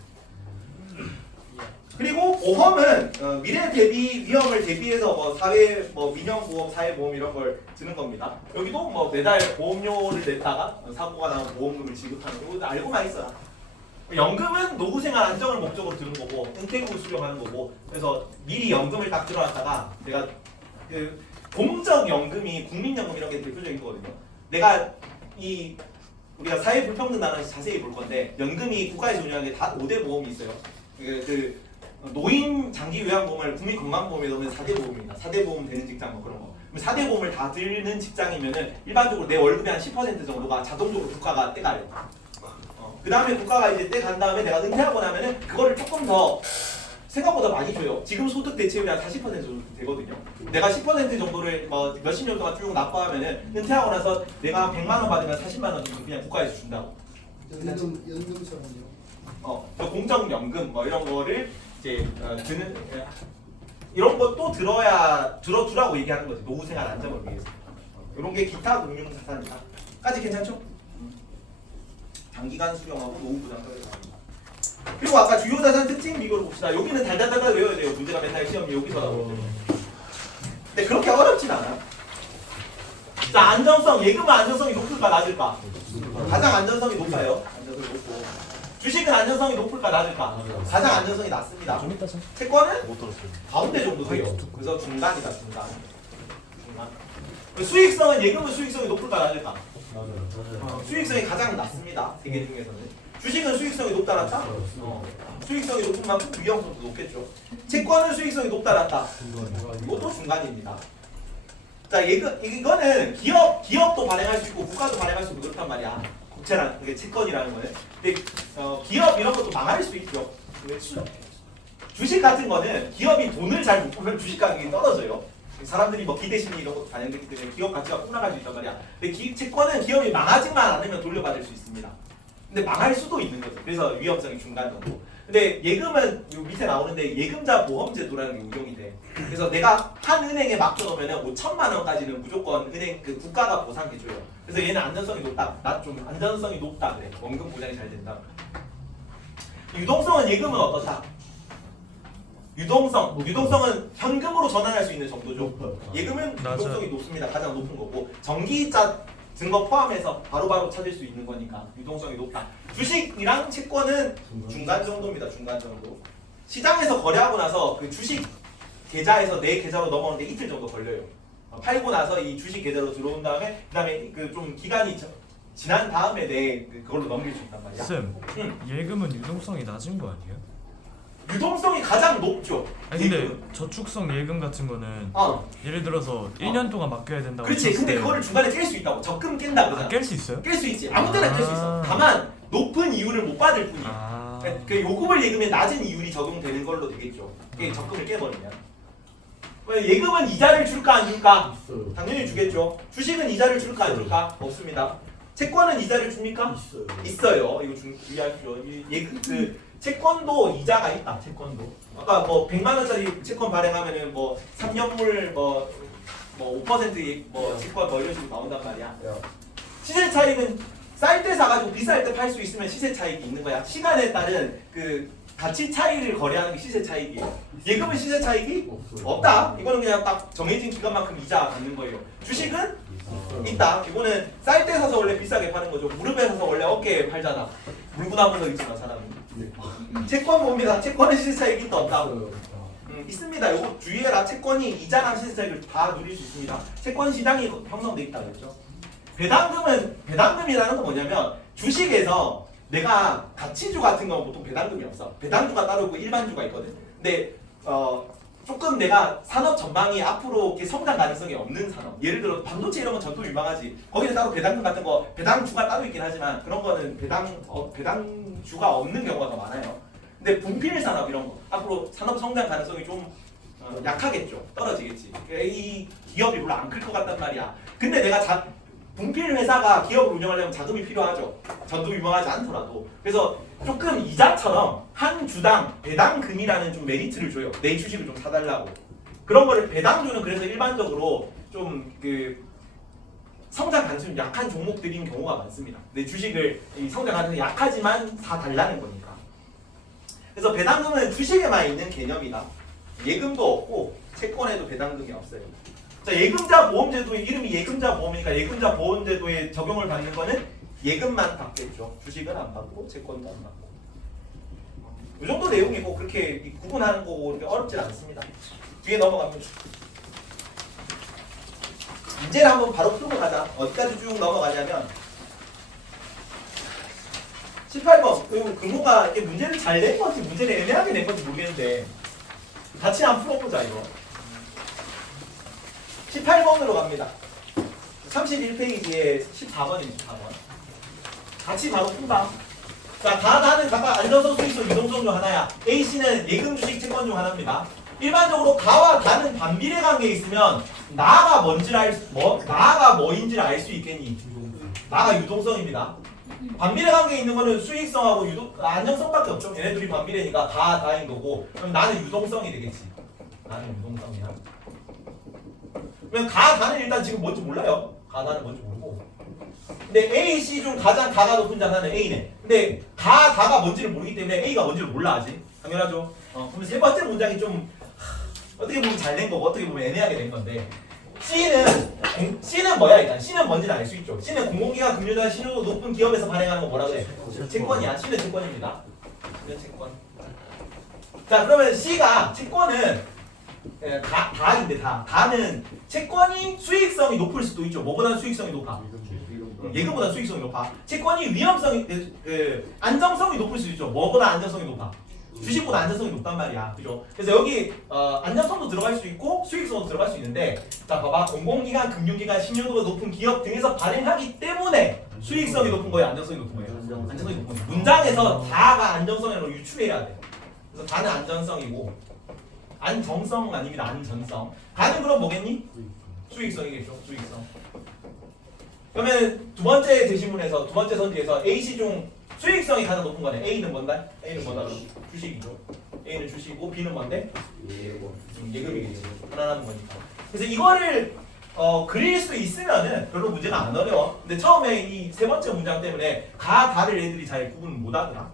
그리고 보험은 미래 대비 위험을 대비해서 뭐 사회 뭐 민영보험, 사회보험 이런 걸 드는 겁니다. 여기도 뭐 매달 보험료를 냈다가 사고가 나면 보험금을 지급하는 거 알고만 있어라. 연금은 노후생활 안정을 목적으로 드는 거고 은퇴 후 수령하는 거고 그래서 미리 연금을 딱 들어놨다가 내가 그 공적 연금이 국민연금 이런 게 대표적인 거거든요. 내가 우리가 사회 불평등 나눠서 자세히 볼 건데 연금이 국가에서 운영하는 게 다 5대 보험이 있어요. 그 노인 장기 요양보험을 국민건강보험에 넣으면 4대 보험입니다. 4대 보험 되는 직장 뭐 그런 거. 그럼 4대 보험을 다 들는 직장이면은 일반적으로 내 월급의 한 10% 정도가 자동적으로 국가가 떼가요. 그 다음에 국가가 이제 떼간 다음에 내가 은퇴하고 나면은 그거를 조금 더 생각보다 많이 줘요. 지금 소득 대체율이 한 40% 정도 되거든요. 내가 10% 정도를 뭐 몇십 년 동안 쭉 납부하면은 은퇴하고 나서 내가 100만 원 받으면 40만 원 정도 그냥 국가에서 준다고. 연금처럼요. 저 공적연금 뭐 이런 거를 이제 드는 이런 것도 들어두라고 얘기하는 거지. 노후생활 안정을 위해서. 이런 게 기타 금융자산이다. 까지 괜찮죠? 장기간 수령하고 노후 부담을 합니다. 그리고 아까 주요 자산 특징 비교를 봅시다. 여기는 달달달달 외워야 돼요. 문제가 맨날 시험이 여기서 나오거든요. 근데 그렇게 어렵진 않아. 자, 안정성, 예금은 안정성이 높을까 낮을까? 가장 안정성이 높아요. 안정성이 높고. 주식은 안정성이 높을까 낮을까? 가장 안정성이 낮습니다. 채권은 못 들었어요. 가운데 정도 돼요. 그래서 중간이다, 중간. 수익성은 예금은 수익성이 높을까 낮을까? 맞아요. 수익성이 가장 낮습니다. 세계 중에서는. 주식은 수익성이 높다 낮다? 수익성이 높은 만큼 위험성도 높겠죠. 채권은 수익성이 높다 낮다? 이것도 중간입니다. 자, 이거는 기업도 발행할 수 있고 국가도 발행할 수 있고 그렇단 말이야. 국채란 이게 채권이라는 거는. 근데 기업 이런 것도 망할 수 있죠. 주식 같은 거는 기업이 돈을 잘 못 벌면 주식 가격이 떨어져요. 사람들이 뭐 기대심리 이런 것도 반영되기 때문에 기업 가치가 폭락할 수 있단 말이야. 근데 채권은 기업이 망하지만 않으면 돌려받을 수 있습니다. 근데 망할 수도 있는 거죠. 그래서 위험성이 중간 정도. 근데 예금은 요 밑에 나오는데 예금자 보험제도라는 게 운용이 돼. 그래서 내가 한 은행에 맡겨놓으면 5천만 원까지는 무조건 은행 그 국가가 보상해줘요. 그래서 얘는 안전성이 높다. 나 좀 안전성이 높다 그래. 원금 보장이 잘 된다. 유동성은 예금은 어떠다? 유동성은 현금으로 전환할 수 있는 정도죠. 예금은 맞아요. 유동성이 높습니다. 가장 높은 거고 전기자 증거 포함해서 바로바로 찾을 수 있는 거니까 유동성이 높다. 주식이랑 채권은 중간 정도입니다. 중간 정도. 시장에서 거래하고 나서 그 주식 계좌에서 내 계좌로 넘어오는데 이틀 정도 걸려요. 팔고 나서 이 주식 계좌로 들어온 다음에 그다음에 그 좀 기간이 지난 다음에 그걸로 넘길 수 있단 말이야. 쌤, 응. 예금은 유동성이 낮은 거 아니에요? 유동성이 가장 높죠. 아니 근데 예금은. 저축성 예금 같은 거는 예를 들어서 1년 동안 맡겨야 된다고 그렇지. 했을 근데 때 그거를 중간에 깰 수 있다고. 적금 깬다 그러잖아. 깰 수 있어요? 깰 수 있지. 아무 때나 깰 수 있어. 다만 높은 이율을 못 받을 뿐이야. 그 요금을 예금에 낮은 이율이 적용되는 걸로 되겠죠. 그게 적금을 깨버리면. 예금은 이자를 줄까 안 줄까? 있어요. 당연히 주겠죠. 주식은 이자를 줄까 안 줄까? 없습니다. 채권은 이자를 줍니까? 있어요. 있어요. 이거 주의하십시오. 예금 채권도 이자가 있다. 채권도. 아까 뭐 100만 원짜리 채권 발행하면은 뭐 3년물 뭐 5% 뭐 채권 뭐 이런 식으로 나온단 말이야. 시세 차익은 쌀 때 사가지고 비쌀 때 팔 수 있으면 시세 차익이 있는 거야. 시간에 따른 그 가치 차이를 거래하는 게 시세 차익이에요. 예금은 시세 차익이 없다. 이거는 그냥 딱 정해진 기간만큼 이자 받는 거예요. 주식은 있다. 이거는 쌀 때 사서 원래 비싸게 파는 거죠. 무릎에 사서 원래 어깨에 팔잖아. 물구나무서 있지만 사람은. 채권 봅니다. 채권은 시세 차익이 있다 없다. 있습니다. 이거 주의해라. 채권이 이자랑 시세 차익을 다 누릴 수 있습니다. 채권 시장이 형성돼 있다 그랬죠. 배당금이라는 건 뭐냐면 주식에서 내가 가치주 같은 건 보통 배당금이 없어. 배당주가 따로 있고 일반주가 있거든. 근데 조금 내가 산업 전망이 앞으로 이렇게 성장 가능성이 없는 산업. 예를 들어 반도체 이런 건 전도 유망하지. 거기는 따로 배당금 같은 거 배당주가 따로 있긴 하지만 그런 거는 배당주가 없는 경우가 더 많아요. 근데 분필 산업 이런 거 앞으로 산업 성장 가능성이 좀 약하겠죠. 떨어지겠지. 이 기업이 별로 안 클 것 같단 말이야. 근데 내가 분필 회사가 기업을 운영하려면 자금이 필요하죠. 전도 유망하지 않더라도. 그래서 조금 이자처럼 한 주당 배당금이라는 좀 메리트를 줘요. 내 주식을 좀 사달라고. 그런 거를 배당주는 그래서 일반적으로 좀 그 성장 가능성이 약한 종목들인 경우가 많습니다. 내 주식을 성장 가능성이 약하지만 사달라는 거니까. 그래서 배당금은 주식에만 있는 개념이다. 예금도 없고 채권에도 배당금이 없어요. 자, 예금자 보험제도의 이름이 예금자 보험이니까 예금자 보험제도에 적용을 받는 거는 예금만 받겠죠. 주식은 안 받고 채권도 안 받고. 이 정도 내용이고 그렇게 구분하는 거고 그렇게 어렵진 않습니다. 뒤에 넘어가면 문제를 한번 바로 풀고 가자. 어디까지 쭉 넘어가냐면 18번. 그리고 금호가 이게 문제를 잘 낸 건지 문제를 애매하게 낸 건지 모르겠는데 같이 한번 풀어보자 이거. 18번으로 갑니다. 31페이지에 14번입니다. 14번. 같이 바로 푼다. 자, 가는 각각 안전성, 수익성, 유동성 중 하나야. A, C는 예금, 주식, 채권 중 하나입니다. 일반적으로 가와 가는 반비례 관계에 있으면 나가 나가 뭐인지를 알 수 있겠니? 나가 유동성입니다. 반비례 관계에 있는 거는 수익성하고 안정성밖에 없죠. 얘네들이 반비례니까 다인 거고. 그럼 나는 유동성이 되겠지. 나는 유동성이야. 그러면 가는 일단 지금 뭔지 몰라요. 가는 뭔지 모르고. 근데 A, C 중 가장 가가 높은 자산은 A네. 근데 가가 뭔지를 모르기 때문에 A가 뭔지를 몰라 아직. 당연하죠. 그러면 세 번째 문장이 좀 어떻게 보면 잘 된 거고 어떻게 보면 애매하게 된 건데 C는 뭐야 일단 C는 뭔지는 알 수 있죠. C는 공공기관 금융자 신용도 높은 기업에서 발행하는 거 뭐라고 해? 채권이야. C는 채권입니다. C는 채권. 자 그러면 C가 채권은 다인데 다는 채권이 수익성이 높을 수도 있죠. 뭐보다 수익성이 높아? 예금보다 수익성이 높아. 채권이 위험성이 안정성이 높을 수도 있죠. 뭐보다 안정성이 높아? 주식보다 안정성이 높단 말이야. 그죠? 그래서 여기 안정성도 들어갈 수 있고 수익성도 들어갈 수 있는데 자 봐봐. 공공기관, 금융기관, 신용도가 높은 기업 등에서 발행하기 때문에 수익성이 높은 거예요? 안정성이 높은 거예요? 안정성이 높은 거예요. 문장에서 다가 안정성으로 유추해야 돼. 그래서 다는 안전성이고 안정성 아닙니다. 안전성. 다는 그럼 뭐겠니? 수익성이겠죠. 수익성. 그러면 두 번째 제시문에서 두 번째 선지에서 AC 중 수익성이 가장 높은 거네. A는 뭔가? A는 뭐다? 주식이죠. A는 주식이고 B는 뭔데? 예금이겠지. 하나라는 거니까. 그래서 이거를 그릴 수 있으면은 별로 문제가 안 어려워. 근데 처음에 이 세 번째 문장 때문에 다를 애들이 잘 구분 못 하더라.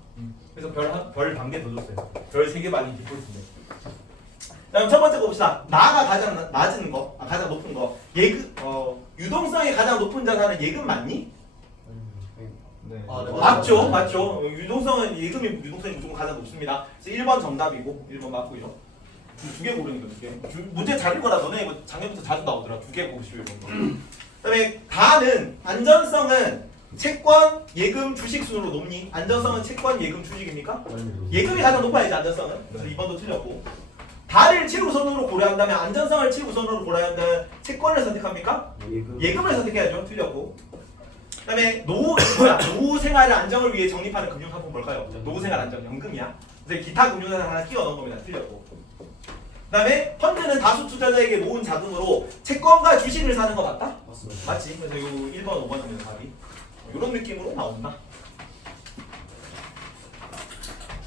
그래서 별 반 개 더 줬어요. 별 3개 반이 디폴트인데. 다음 첫 번째 거 봅시다. 나가 가장 낮은 거, 가장 높은 거. 유동성이 가장 높은 자산은 예금 맞니? 네. 맞죠. 유동성은 유동성이 무조건 가장 높습니다. 그래서 1번 정답이고 1번 맞고요. 두 개 고르는 거 2개. 문제 잘 읽어라. 너네 이거 작년부터 자주 나오더라. 2개 고르시오 이거. 그다음에 다는 안전성은 채권, 예금, 주식 순으로 높니? 안전성은 채권, 예금, 주식입니까? 예금이 가장 높아야지 안전성은. 그래서 2번도 틀렸고. 다를 최우선으로 고려한다면 안전성을 최우선으로 고려해야 한다면 채권을 선택합니까? 예금을 선택해야죠. 틀렸고. 그다음에 노후 생활의 안정을 위해 적립하는 금융상품 뭘까요? 노후 생활 안정 연금이야. 그래서 기타 금융자산 하나 끼워 넣은 겁니다. 틀렸고. 그다음에 펀드는 다수 투자자에게 모은 자금으로 채권과 주식을 사는 거 맞다? 맞지. 그래서 요 1번, 5번은 답이 이런 느낌으로 나온다.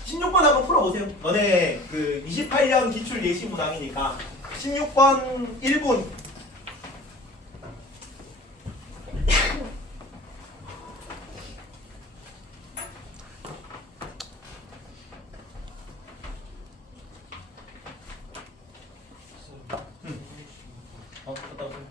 16번 한번 풀어보세요. 너네 그 28년 기출 예시 문항이니까 16번 1분. 갔다 오세요.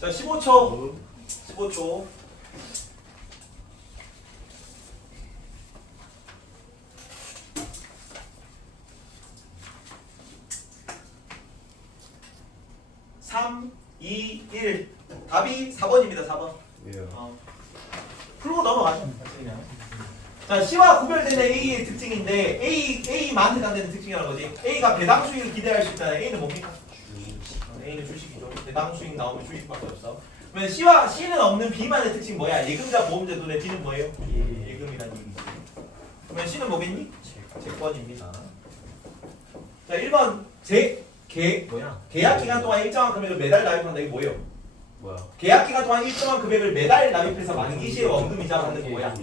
자, 15초. 15초. (3, 2, 1) 답이 4번입니다. 4번. 풀고 넘어가죠. 그냥. 자, C와 구별되는 A의 특징인데 A만 해당되는 특징이라는 거지. A가 배당 수익을 기대할 수 있잖아요. A는 뭡니까? A는 주식이죠. 배당 수익 나오면 주식밖에 없어. 그러면 C는 없는 B만의 특징 뭐야? 예금자 보험제도의 B는 뭐예요? 예금이라는 얘기지. 그러면 C는 뭐겠니? 채권입니다. 자, 1번 계약 기간 동안 일정한 금액을 매달 납입한다. 이게 뭐예요? 계약 기간 동안 일정한 금액을 매달 납입해서 만기 시에 원금이자 받는 거 뭐야?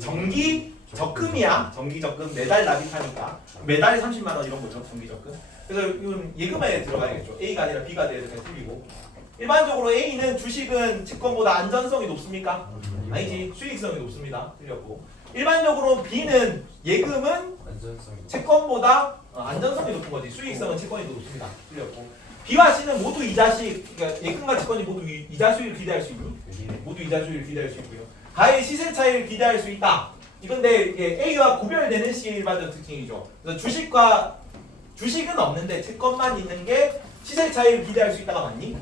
정기 적금이야. 정기 적금 매달 납입하니까 매달 30만 원 이런 거죠. 정기 적금. 그래서 이건 예금에 들어가야겠죠. A가 아니라 B가 돼야 되는 틀리고. 일반적으로 A는 주식은 채권보다 안전성이 높습니까? 아니지. 수익성이 높습니다. 틀렸고. 일반적으로 B는 예금은 채권보다 안전성이 높은 거지. 수익성은 채권이 더 높습니다. 틀렸고. B와 C는 모두 이자식, 그러니까 예금과 채권이 모두 이자 수익을 기대할 수 있니? 모두 이자 수익을 기대할 수 있고요. 가의 시세 차이를 기대할 수 있다. 이건데 이게 A와 구별되는 C의 일반적 특징이죠. 그래서 주식은 없는데 채권만 있는 게 시세 차이를 기대할 수 있다가 맞니?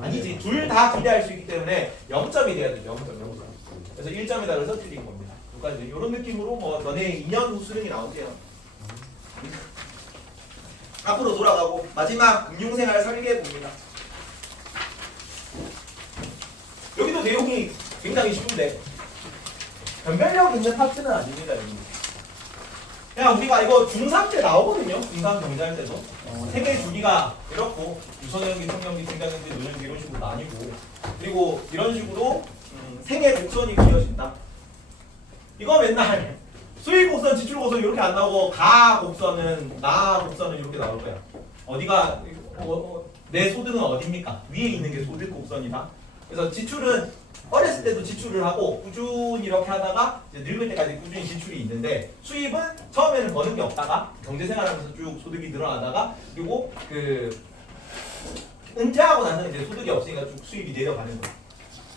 아니지. 둘 다 기대할 수 있기 때문에 0점이 돼야 돼. 0점. 그래서 1점에다 그래서 틀린 겁니다. 그러니까 이런 느낌으로 뭐 너네 2년 후 수능이 나오세요. 앞으로 돌아가고 마지막 금융생활 설계해 봅니다. 여기도 내용이 굉장히 쉬운데 변별력 있는 파트는 아닙니다. 여기. 그냥 우리가 이거 중3 때 나오거든요. 중3 경제할 때도 세계 주기가 이렇고 유선연기, 청연기, 증강연기, 노연기 이런 식으로 나뉘고 그리고 이런 식으로 생애 곡선이 그려진다. 이거 맨날 수익 곡선, 지출 곡선 이렇게 안 나오고 가 곡선은, 나 곡선은 이렇게 나올 거야. 어디가 내 소득은 어디입니까? 위에 있는 게 소득 곡선이다. 그래서 지출은 어렸을 때도 지출을 하고 꾸준히 이렇게 하다가 이제 늙을 때까지 꾸준히 지출이 있는데 수입은 처음에는 버는 게 없다가 경제생활하면서 쭉 소득이 늘어나다가 그리고 은퇴하고 나서 이제 소득이 없으니까 쭉 수입이 내려가는 거야.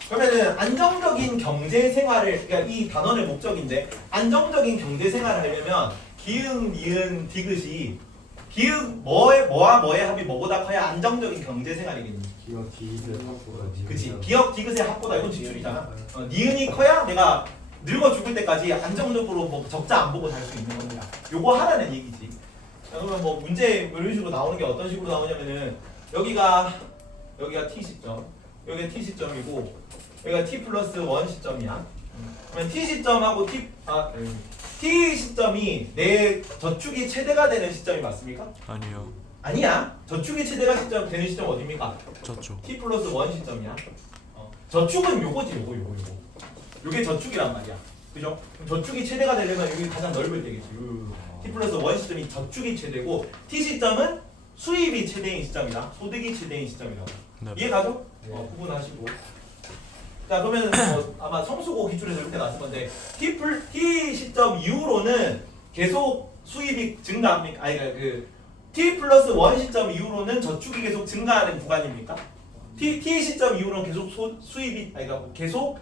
그러면은 안정적인 경제생활을, 그러니까 이 단원의 목적인데 안정적인 경제생활을 하려면 기흥, 니은, 디귿이 기흥 뭐와 뭐의 합이 뭐보다 커야 안정적인 경제생활이겠니? 기억 디귿의 합보다 그치. 기억 디귿의 합보다 이건 지출이잖아. 니은이 커야 내가 늙어 죽을 때까지 안정적으로 뭐 적자 안 보고 살 수 있는 겁니다. 요거 하라는 얘기지. 그러면 뭐 문제 이런 식으로 나오는 게 어떤 식으로 나오냐면은 여기가 T 시점, 여기가 T 시점이고 여기가 T 플러스 1 시점이야. 그러면 T 시점하고 T 시점이 내 저축이 최대가 되는 시점이 맞습니까? 아니요. 아니야. 저축이 최대가 되는 시점 어디입니까? 저쪽. T 플러스 1 시점이야. 저축은 요거지, 요거. 요게 저축이란 말이야. 그죠? 그럼 저축이 최대가 되려면 여기 가장 넓을 때겠지. T 플러스 1 시점이 저축이 최대고 T 시점은 수입이 최대인 시점이다. 소득이 최대인 시점이라고. 네. 이해가죠? 구분하시고. 자, 그러면 아마 성수고 기출에서 이렇게 나왔을 건데 T 시점 이후로는 계속 수입이 증가합니까? 아니, T 플러스 1 시점 이후로는 저축이 계속 증가하는 구간입니까? T 시점 이후로는 계속 수입이, 그러니까 계속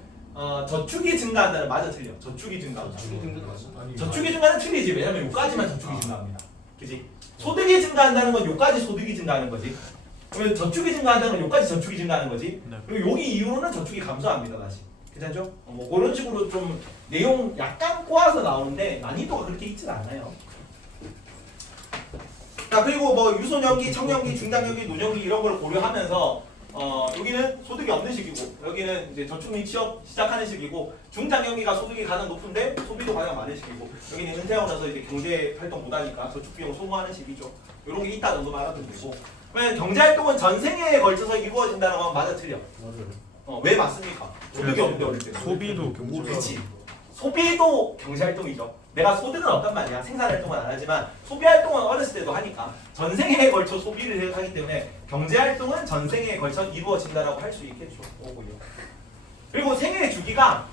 저축이 증가한다는 맞아 틀려. 저축이 증가한다. 저축이 증가는 틀리지. 왜냐면 요까지만 저축이 증가합니다. 그지? 소득이 증가한다는 건 요까지 소득이 증가하는 거지. 그러면 저축이 증가한다는 건 요까지 저축이 증가하는 거지. 네. 그리고 여기 이후로는 저축이 감소합니다. 다시. 괜찮죠? 뭐 그런 식으로 좀 내용 약간 꼬아서 나오는데 난이도가 그렇게 있진 않아요. 자, 그리고 뭐 유소년기, 청년기, 중장년기, 노년기 이런 걸 고려하면서 여기는 소득이 없는 시기고 여기는 이제 저축 및 취업 시작하는 시기고 중장년기가 소득이 가장 높은데 소비도 가장 많은 시기고 여기는 은퇴하고 나서 이제 경제 활동 못하니까 저축 비용 소모하는 시기죠. 이런 게 있다 정도만 알아두면 되고. 그러면 경제 활동은 전생에 걸쳐서 이루어진다는 건 맞아 틀려. 맞아요. 왜 맞습니까? 소득이 없는데 어릴 때. 소비도 경제. 그렇지. 소비도 경제활동이죠. 내가 소득은 없단 말이야. 생산활동은 안 하지만 소비활동은 어렸을 때도 하니까 전생에 걸쳐 소비를 하기 때문에 경제활동은 전생에 걸쳐 이루어진다라고 할 수 있겠죠. 그리고 생애 주기가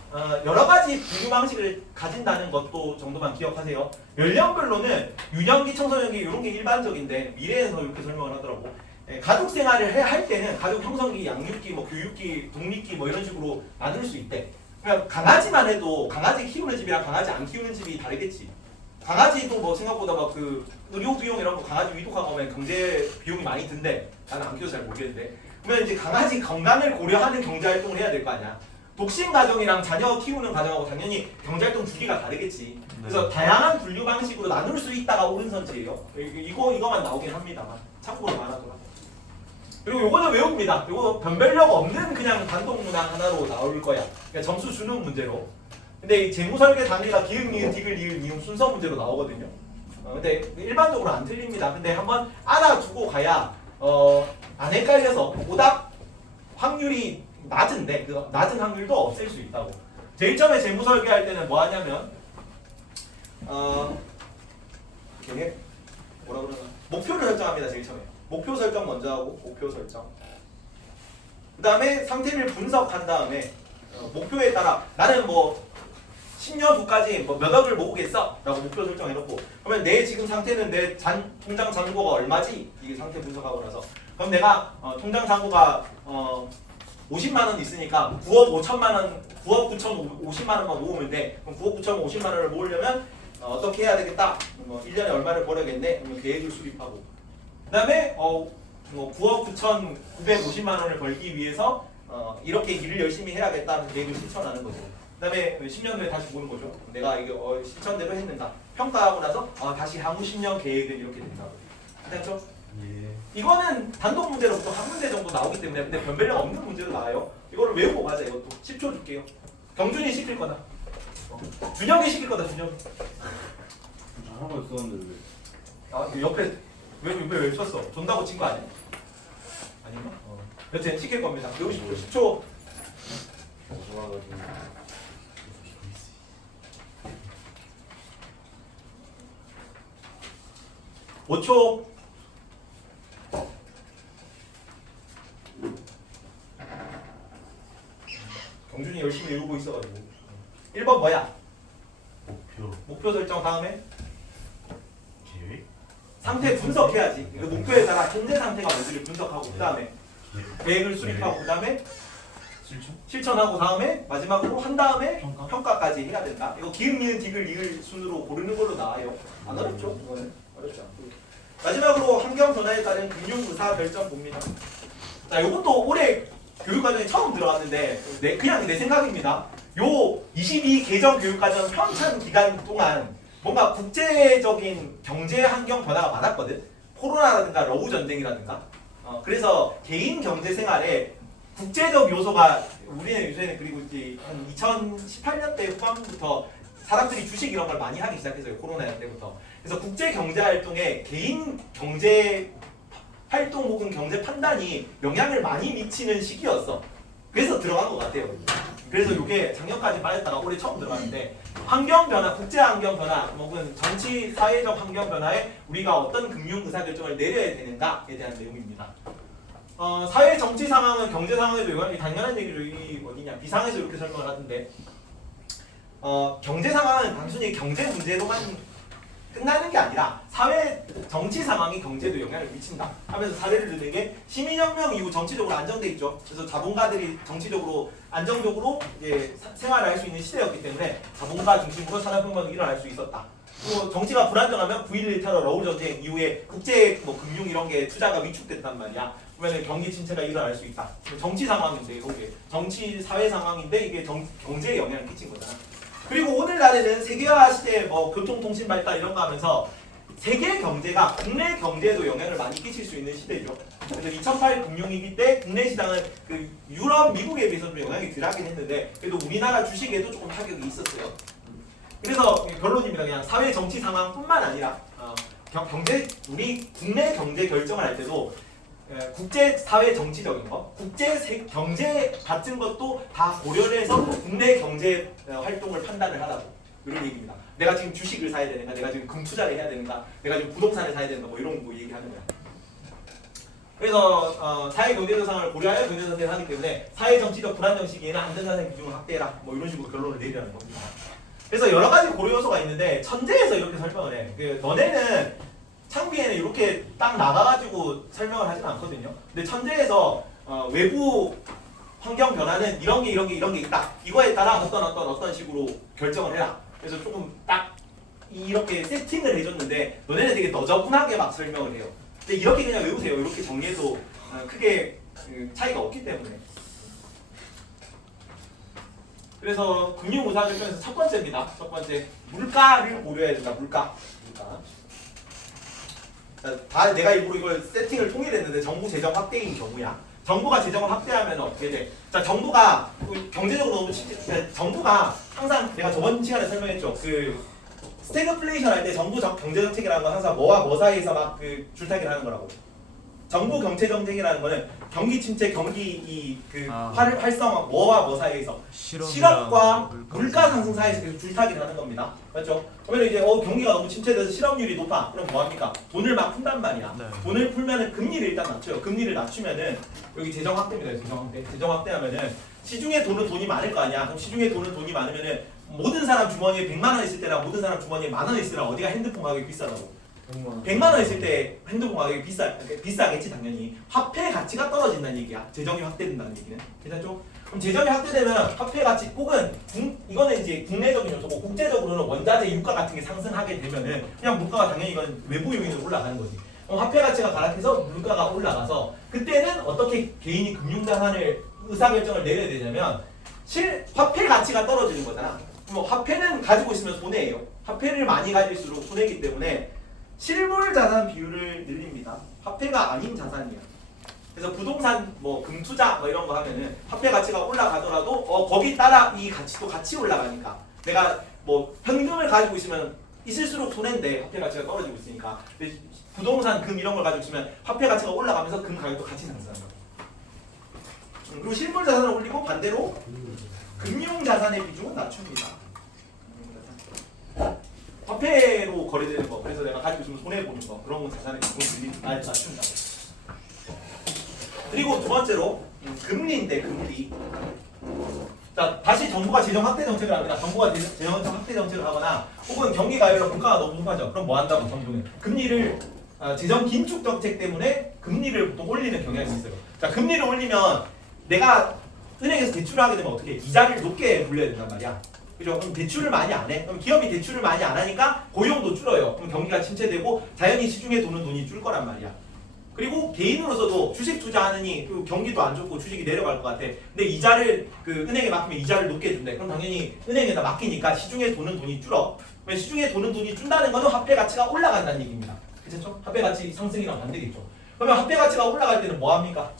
여러 가지 분류 방식을 가진다는 것도 정도만 기억하세요. 연령별로는 유년기, 청소년기 이런 게 일반적인데 미래에서 이렇게 설명을 하더라고. 가족 생활을 할 때는 가족 형성기, 양육기, 뭐 교육기, 독립기 뭐 이런 식으로 나눌 수 있대. 그러니까 강아지만 해도 강아지 키우는 집이랑 강아지 안 키우는 집이 다르겠지. 강아지도 뭐 생각보다 막 의료 비용 이런 거 강아지 위독하고 하면 경제 비용이 많이 든대. 나는 안 키워서 잘 모르겠는데. 그러면 이제 강아지 건강을 고려하는 경제 활동을 해야 될 거 아니야. 독신 가정이랑 자녀 키우는 가정하고 당연히 경제 활동 주기가 다르겠지. 그래서 다양한 분류 방식으로 나눌 수 있다가 옳은 선지예요. 이거만 나오긴 합니다만 참고로 말하더라. 그리고 요거는 외웁니다. 요거 변별력 없는 그냥 단독 문항 하나로 나올 거야. 그러니까 점수 주는 문제로. 근데 이 재무설계 단위가 기흥, 니은, 디귿, 리을, 니은 순서 문제로 나오거든요. 근데 일반적으로 안 틀립니다. 근데 한번 알아두고 가야 안 헷갈려서 오답 확률이 낮은데 그 낮은 확률도 없앨 수 있다고. 제일 처음에 재무설계할 때는 뭐 하냐면 이게 뭐라 그러나 목표를 설정합니다. 제일 처음에 목표 설정 먼저 하고 목표 설정. 그 다음에 상태를 분석한 다음에 목표에 따라 나는 뭐 10년 후까지 뭐 몇 억을 모으겠어 라고 목표 설정해놓고 그러면 내 지금 상태는 내 통장 잔고가 얼마지? 이게 상태 분석하고 나서 그럼 내가 통장 잔고가 50만 원 있으니까 9억 5천만 원, 9억 9천 50만 원만 모으면 돼. 그럼 9억 9천 50만 원을 모으려면 어떻게 해야 되겠다? 1년에 얼마를 벌어야겠네? 그러면 계획을 수립하고 그 다음에 뭐 9억 9천 950만 원을 벌기 위해서 이렇게 일을 열심히 해야겠다는 계획을 실천하는 거죠. 그 다음에 10년 후에 다시 보는 거죠. 내가 이게 실천대로 했는가 평가하고 나서 다시 향후 10년 계획은 이렇게 된다. 됐죠? 예. 이거는 단독 문제로 보통 한 문제 정도 나오기 때문에 근데 변별력 없는 문제도 나와요. 이거를 외우고 가자. 이것도 10초 줄게요. 경준이 시킬 거다. 준영이 시킬 거다. 준영이. 하나만 썼는데 왜? 옆에 왜 썼어? 존다고 친 거 아니야? 아닌가? 여튼 시킬 겁니다. 외우십시오. 10초. 좋아가지고 5초. 경준이 열심히 외우고 있어가지고 1번 뭐야? 목표 설정 다음에 계획? 상태 분석해야지. 그 목표에 따라 현재 상태가 뭔지를 분석하고 그 다음에 계획을 수립하고 그 다음에 실천하고 다음에 마지막으로 한 다음에 평가까지 해야 된다. 이거 기읍, 니은, 디귿, 리을 순으로 고르는 걸로 나와요. 안 어렵죠? 이거는 어렵지 않고. 마지막으로 환경 변화에 따른 금융 의사 결정 봅니다. 자, 이것도 올해 교육과정에 처음 들어갔는데 그냥 내 생각입니다. 요 22 개정 교육과정 편찬 기간 동안 뭔가 국제적인 경제 환경 변화가 많았거든. 코로나라든가 러우 전쟁이라든가. 그래서 개인 경제 생활에 국제적 요소가 우리는 요새는 그리고 이제 한 2018년대 후반부터 사람들이 주식 이런 걸 많이 하기 시작했어요. 코로나 때부터. 그래서 국제 경제 활동에 개인 경제 활동 혹은 경제 판단이 영향을 많이 미치는 시기였어. 그래서 들어간 것 같아요. 그래서 이게 작년까지 빠졌다가 올해 처음 들어갔는데 환경 변화, 국제 환경 변화 혹은 정치 사회적 환경 변화에 우리가 어떤 금융 의사 결정을 내려야 되는가에 대한 내용입니다. 사회 정치 상황은 경제 상황에도 영향이 당연한 얘기죠. 이 어디냐 비상에서 이렇게 설명을 하던데 경제 상황은 단순히 경제 문제로만 끝나는 게 아니라 사회 정치 상황이 경제도 영향을 미친다 하면서 사례를 드는 게 시민혁명 이후 정치적으로 안정돼 있죠. 그래서 자본가들이 정치적으로 안정적으로 이제 생활을 할 수 있는 시대였기 때문에 자본가 중심으로 산업혁명이 일어날 수 있었다. 또 정치가 불안정하면 9.11 테러, 러우 전쟁 이후에 국제 금융 이런 게 투자가 위축됐단 말이야. 그러면 경기 침체가 일어날 수 있다. 정치 상황인데 이게 정치 사회 상황인데 이게 경제에 영향을 끼친 거잖아. 그리고 오늘날에는 세계화 시대 교통통신 발달 이런 거 하면서 세계 경제가 국내 경제에도 영향을 많이 끼칠 수 있는 시대죠. 그래서 2008 금융위기 때 국내 시장은 그 유럽, 미국에 비해서 좀 영향이 덜하긴 했는데 그래도 우리나라 주식에도 조금 타격이 있었어요. 그래서 결론입니다. 그냥 사회 정치 상황뿐만 아니라 우리 국내 경제 결정을 할 때도 국제 사회 정치적인 거, 국제 경제 같은 것도 다 고려를 해서 국내 경제 활동을 판단을 하라고 이런 얘기입니다. 내가 지금 주식을 사야 되는가, 내가 지금 금 투자를 해야 되는가, 내가 지금 부동산을 사야 되는가, 뭐 이런 거 얘기하는 거야. 그래서 사회 경제 조상을 고려하여 경제 선택을 하기 때문에 사회 정치적 불안정 시기에는 안전자산 비중을 확대해라, 뭐 이런 식으로 결론을 내리라는 겁니다. 그래서 여러 가지 고려 요소가 있는데 천재에서 이렇게 설명을 해. 너네는 창비에는 이렇게 딱 나가가지고 설명을 하진 않거든요. 근데 천재에서 외부 환경 변화는 이런 게 있다. 이거에 따라 어떤 식으로 결정을 해라. 그래서 조금 딱 이렇게 세팅을 해줬는데 너네는 되게 너저분하게 막 설명을 해요. 근데 이렇게 그냥 외우세요. 이렇게 정리해도 크게 차이가 없기 때문에. 그래서 금융의사결정에서 첫 번째입니다. 첫 번째 물가를 고려해야 된다. 물가. 다 내가 일부러 이걸 세팅을 통일했는데 정부 재정 확대인 경우야. 정부가 재정을 확대하면 어떻게 돼? 자, 정부가 경제적으로 너무 정부가 항상 내가 저번 시간에 설명했죠. 그 스태그플레이션 할 때 정부 경제 정책이라는 건 항상 뭐와 뭐 사이에서 막 그 줄타기를 하는 거라고. 정부 경제 정책이라는 거는 경기 침체, 경기 아. 활성화 뭐와 뭐 사이에서 실업과 물가 상승 사이에서 계속 줄타기를 하는 겁니다. 맞죠? 그러면 이제 경기가 너무 침체돼서 실업률이 높아. 그럼 뭐 합니까? 돈을 막 푼단 말이야. 네. 돈을 풀면은 금리를 일단 낮춰요. 금리를 낮추면은 여기 재정 확대입니다. 재정 확대. 재정 확대하면은 시중에 돈이 많을 거 아니야. 그럼 시중에 돈이 많으면은 모든 사람 주머니에 100만 원 있을 때랑 모든 사람 주머니에 10,000원 있을 때랑 어디가 핸드폰 가격이 비싸다고? 100만 원 있을 때 핸드폰 가격이 비싸겠지 당연히. 화폐 가치가 떨어진다는 얘기야. 재정이 확대된다는 얘기는. 괜찮죠? 그럼 재정이 확대되면 화폐 가치 혹은 이거는 이제 국내적인 요소고 국제적으로는 원자재 유가 같은 게 상승하게 되면은 그냥 물가가 당연히 이건 외부 요인으로 올라가는 거지. 그럼 화폐 가치가 가락해서 물가가 올라가서 그때는 어떻게 개인이 금융자산을 의사결정을 내려야 되냐면 화폐 가치가 떨어지는 거잖아. 그럼 화폐는 가지고 있으면 손해예요. 화폐를 많이 가질수록 손해이기 때문에 실물 자산 비율을 늘립니다. 화폐가 아닌 자산이야. 그래서 부동산 뭐 금투자 뭐 이런 거 하면은 화폐 가치가 올라가더라도 거기 따라 이 가치도 같이 올라가니까 내가 뭐 현금을 가지고 있으면 있을수록 손해인데 화폐 가치가 떨어지고 있으니까 근데 부동산 금 이런 걸 가지고 있으면 화폐 가치가 올라가면서 금 가격도 같이 상승하는 거야. 그리고 실물 자산을 올리고 반대로 금융 자산의 비중은 낮춥니다. 화폐로 거래되는 거, 그래서 내가 가지고 있으면 손해 보는 거, 그런 거 자산의 비중을 낮춘다. 그리고 두 번째로 금리인데 금리. 자, 다시 정부가 재정 확대 정책을 합니다. 정부가 재정 확대 정책을 하거나 혹은 경기가 아니라 물가가 너무 높아져. 그럼 뭐 한다고 정부는 금리를 재정 긴축 정책 때문에 금리를 보통 올리는 경향이 있어요. 자, 금리를 올리면 내가 은행에서 대출을 하게 되면 어떻게 이자를 높게 물려야 된단 말이야. 그죠? 그럼 대출을 많이 안 해. 그럼 기업이 대출을 많이 안 하니까 고용도 줄어요. 그럼 경기가 침체되고 자연히 시중에 도는 돈이 줄 거란 말이야. 그리고 개인으로서도 주식 투자하느니 경기도 안 좋고 주식이 내려갈 것 같아. 근데 이자를 은행에 맡기면 이자를 높게 준대. 그럼 당연히 은행에다 맡기니까 시중에 도는 돈이 줄어. 시중에 도는 돈이 준다는 거는 화폐 가치가 올라간다는 얘기입니다. 그렇죠? 화폐 가치 상승이랑 반대겠죠. 그러면 화폐 가치가 올라갈 때는 뭐 합니까?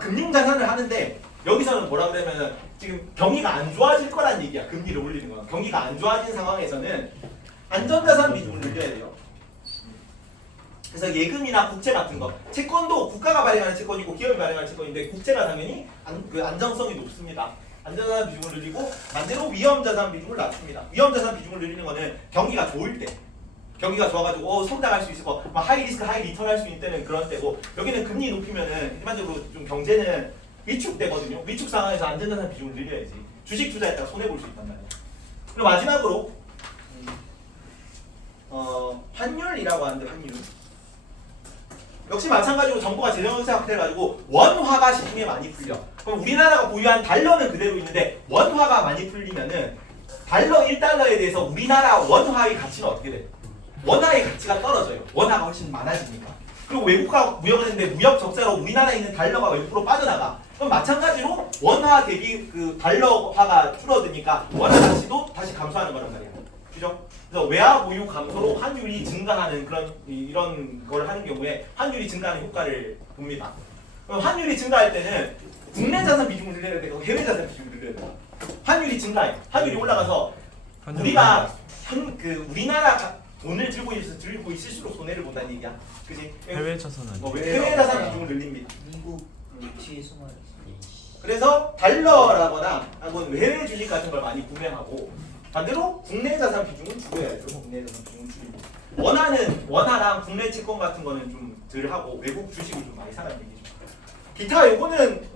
금융자산을 하는데 여기서는 뭐라 그러면은 지금 경기가 안 좋아질 거란 얘기야. 금리를 올리는 건. 경기가 안 좋아진 상황에서는 안전자산 비중을 늘려야 돼요. 그래서 예금이나 국채 같은 거, 채권도 국가가 발행하는 채권이고 기업이 발행하는 채권인데 국채가 당연히 안정성이 높습니다. 안전자산 비중을 늘리고 반대로 위험자산 비중을 낮춥니다. 위험자산 비중을 늘리는 거는 경기가 좋을 때, 경기가 좋아가지고 성장할 수 있을 거, 막 하이 리스크 하이 리턴 할 수 있는 그런 때고 여기는 금리 높이면은 일반적으로 좀 경제는 위축되거든요. 위축 상황에서 안전자산 비중을 늘려야지. 주식 투자했다가 손해 볼 수 있단 말이야. 그리고 마지막으로 환율이라고 하는데 환율. 역시 마찬가지로 정부가 재정정책 확대를 가지고 원화가 시중에 많이 풀려. 그럼 우리나라가 보유한 달러는 그대로 있는데 원화가 많이 풀리면은 달러 1달러에 대해서 우리나라 원화의 가치는 어떻게 돼? 원화의 가치가 떨어져요. 원화가 훨씬 많아지니까. 그리고 외국과 무역을 했는데 무역 적자로 우리나라에 있는 달러가 외국으로 빠져나가. 그럼 마찬가지로 원화 대비 달러화가 줄어드니까 원화 가치도 다시 감소하는 거란 말이야. 그죠? 그래서 외화 보유 감소로 환율이 증가하는 이런 걸 하는 경우에 환율이 증가하는 효과를 봅니다. 그럼 환율이 증가할 때는 국내 자산 비중을 늘려야 되고 해외 자산 비중을 늘려야 돼. 환율이 증가해. 환율이 올라가서 우리가 우리나라 돈을 들고 있을수록 손해를 본다는 얘기야. 그지? 해외 자산은 해외 자산 비중을 늘립니다. 미국 뒤에 숨어 있어. 그래서 달러라거나 혹은 해외 주식 같은 걸 많이 구매하고 반대로 국내 자산 비중은 줄여야죠. 국내 자산 비중은 줄이고 원화랑 국내 채권 같은 거는 좀 덜 하고 외국 주식을 좀 많이 사라는 얘기죠. 기타 요거는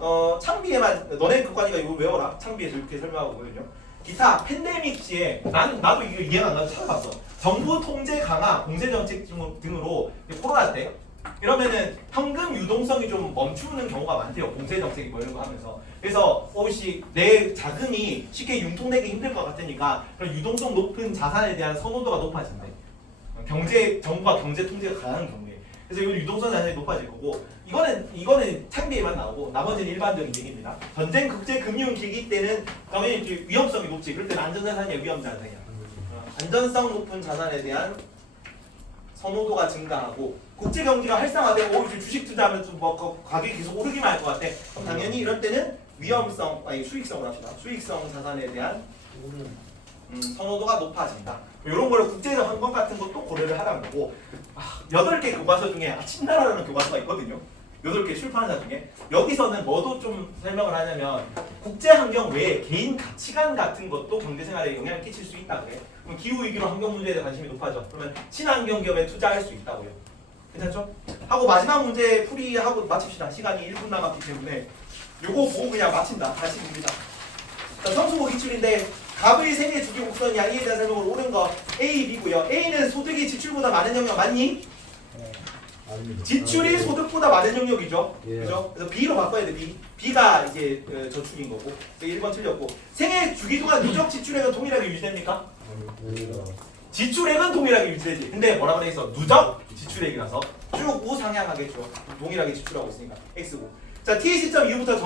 창비에만 너네 교과니까 이거 외워라. 창비에서 이렇게 설명하고 있거든요. 기타 팬데믹 시에 나도 이거 이해가 안 가서 찾아봤어. 정부 통제 강화, 공세 정책 등으로 코로나 때 이러면은 현금 유동성이 좀 멈추는 경우가 많대요. 공세 정책이 뭐 이런 거 하면서. 그래서 혹시 내 자금이 쉽게 융통되기 힘들 것 같으니까 그런 유동성 높은 자산에 대한 선호도가 높아진대. 정부가 경제 통제가 강한 경우에. 그래서 이건 유동성 자산이 높아질 거고 이거는 창비에만 나오고 나머지는 일반적인 얘기입니다. 전쟁 국제 금융 위기 때는 당연히 위험성이 높지. 그럴 때는 안전자산이야, 위험자산이야. 안전성 높은 자산에 대한 선호도가 증가하고 국제 경기가 활성화되고 주식 투자하면 좀 가격이 계속 오르기만 할 것 같아. 그럼 당연히 이럴 때는 수익성을 합시다. 수익성 자산에 대한 선호도가 높아진다. 이런 걸 국제적 환경 같은 것도 고려를 하라는 거고 8개 교과서 중에 친나라라는 교과서가 있거든요. 8개 출판사 중에 여기서는 뭐도 좀 설명을 하냐면 국제 환경 외에 개인 가치관 같은 것도 경제 생활에 영향을 끼칠 수 있다 그래. 그럼 기후 위기로 환경 문제에 대해 관심이 높아져. 그러면 친환경 기업에 투자할 수 있다고요. 괜찮죠? 하고 마지막 문제 풀이하고 마칩시다. 시간이 1분 남았기 때문에 요거 보고 그냥 마친다. 다시 봅니다. 자, 성수고 기출인데 갑의 생애 주기 곡선 양에 대한 설명으로 옳은 거 A, B고요. A는 소득이 지출보다 많은 영역 맞니? 아닙니다. 지출이 소득보다 많은 영역이죠. 예. 그죠? 그래서 B로 바꿔야 돼. B. B가 이제 저축인 거고. 그래서 1번 틀렸고. 생애 주기 동안 누적 지출액은 동일하게 유지됩니까? 아닙니다. 지출액은 동일하게 유지되지. 근데 뭐라고 돼 있어? 누적 지출액이라서 쭉 우상향하겠죠. 동일하게 지출하고 있으니까 X고. 자, T 시점 이후부터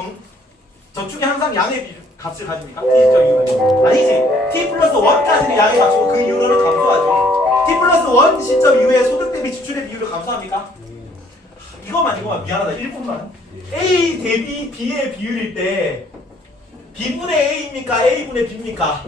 저축이 항상 양의 값을 가집니까? T 시점 이후에 아니지. T 플러스 1까지는 양의 값이고 그 이후로는 감소하죠. T 플러스 1 시점 이후에 소득 대비 지출의 비율을 감소합니까? 이거만 미안하다 1분만. A 대비 B의 비율일 때 B분의 A입니까? A분의 B입니까?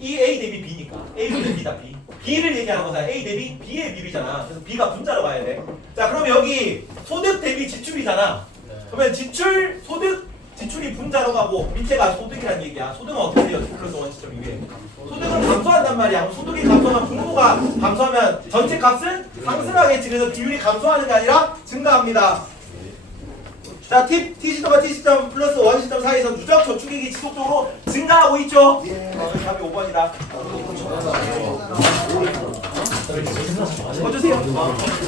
이 A 대비 B니까 A분의 B다 B. B를 얘기하는 거잖아. A 대비 B의 비율이잖아. 그래서 B가 분자로 가야 돼. 자, 그럼 여기 소득 대비 지출이잖아. 그러면 지출, 소득, 지출이 분자로 가고 밑에가 소득이라는 얘기야. 소득은 어떻게 돼요? 플러스 1 시점 이후에. 소득은 감소한단 말이야. 그럼 소득이 감소하면 분모가 감소하면 전체 값은 상승하겠지. 그래서 비율이 감소하는 게 아니라 증가합니다. 자, T 시점과 T 시점 플러스 1 시점 사이에서 누적 저축액이 지속적으로 증가하고 있죠? 답이 5번이다. 써주세요.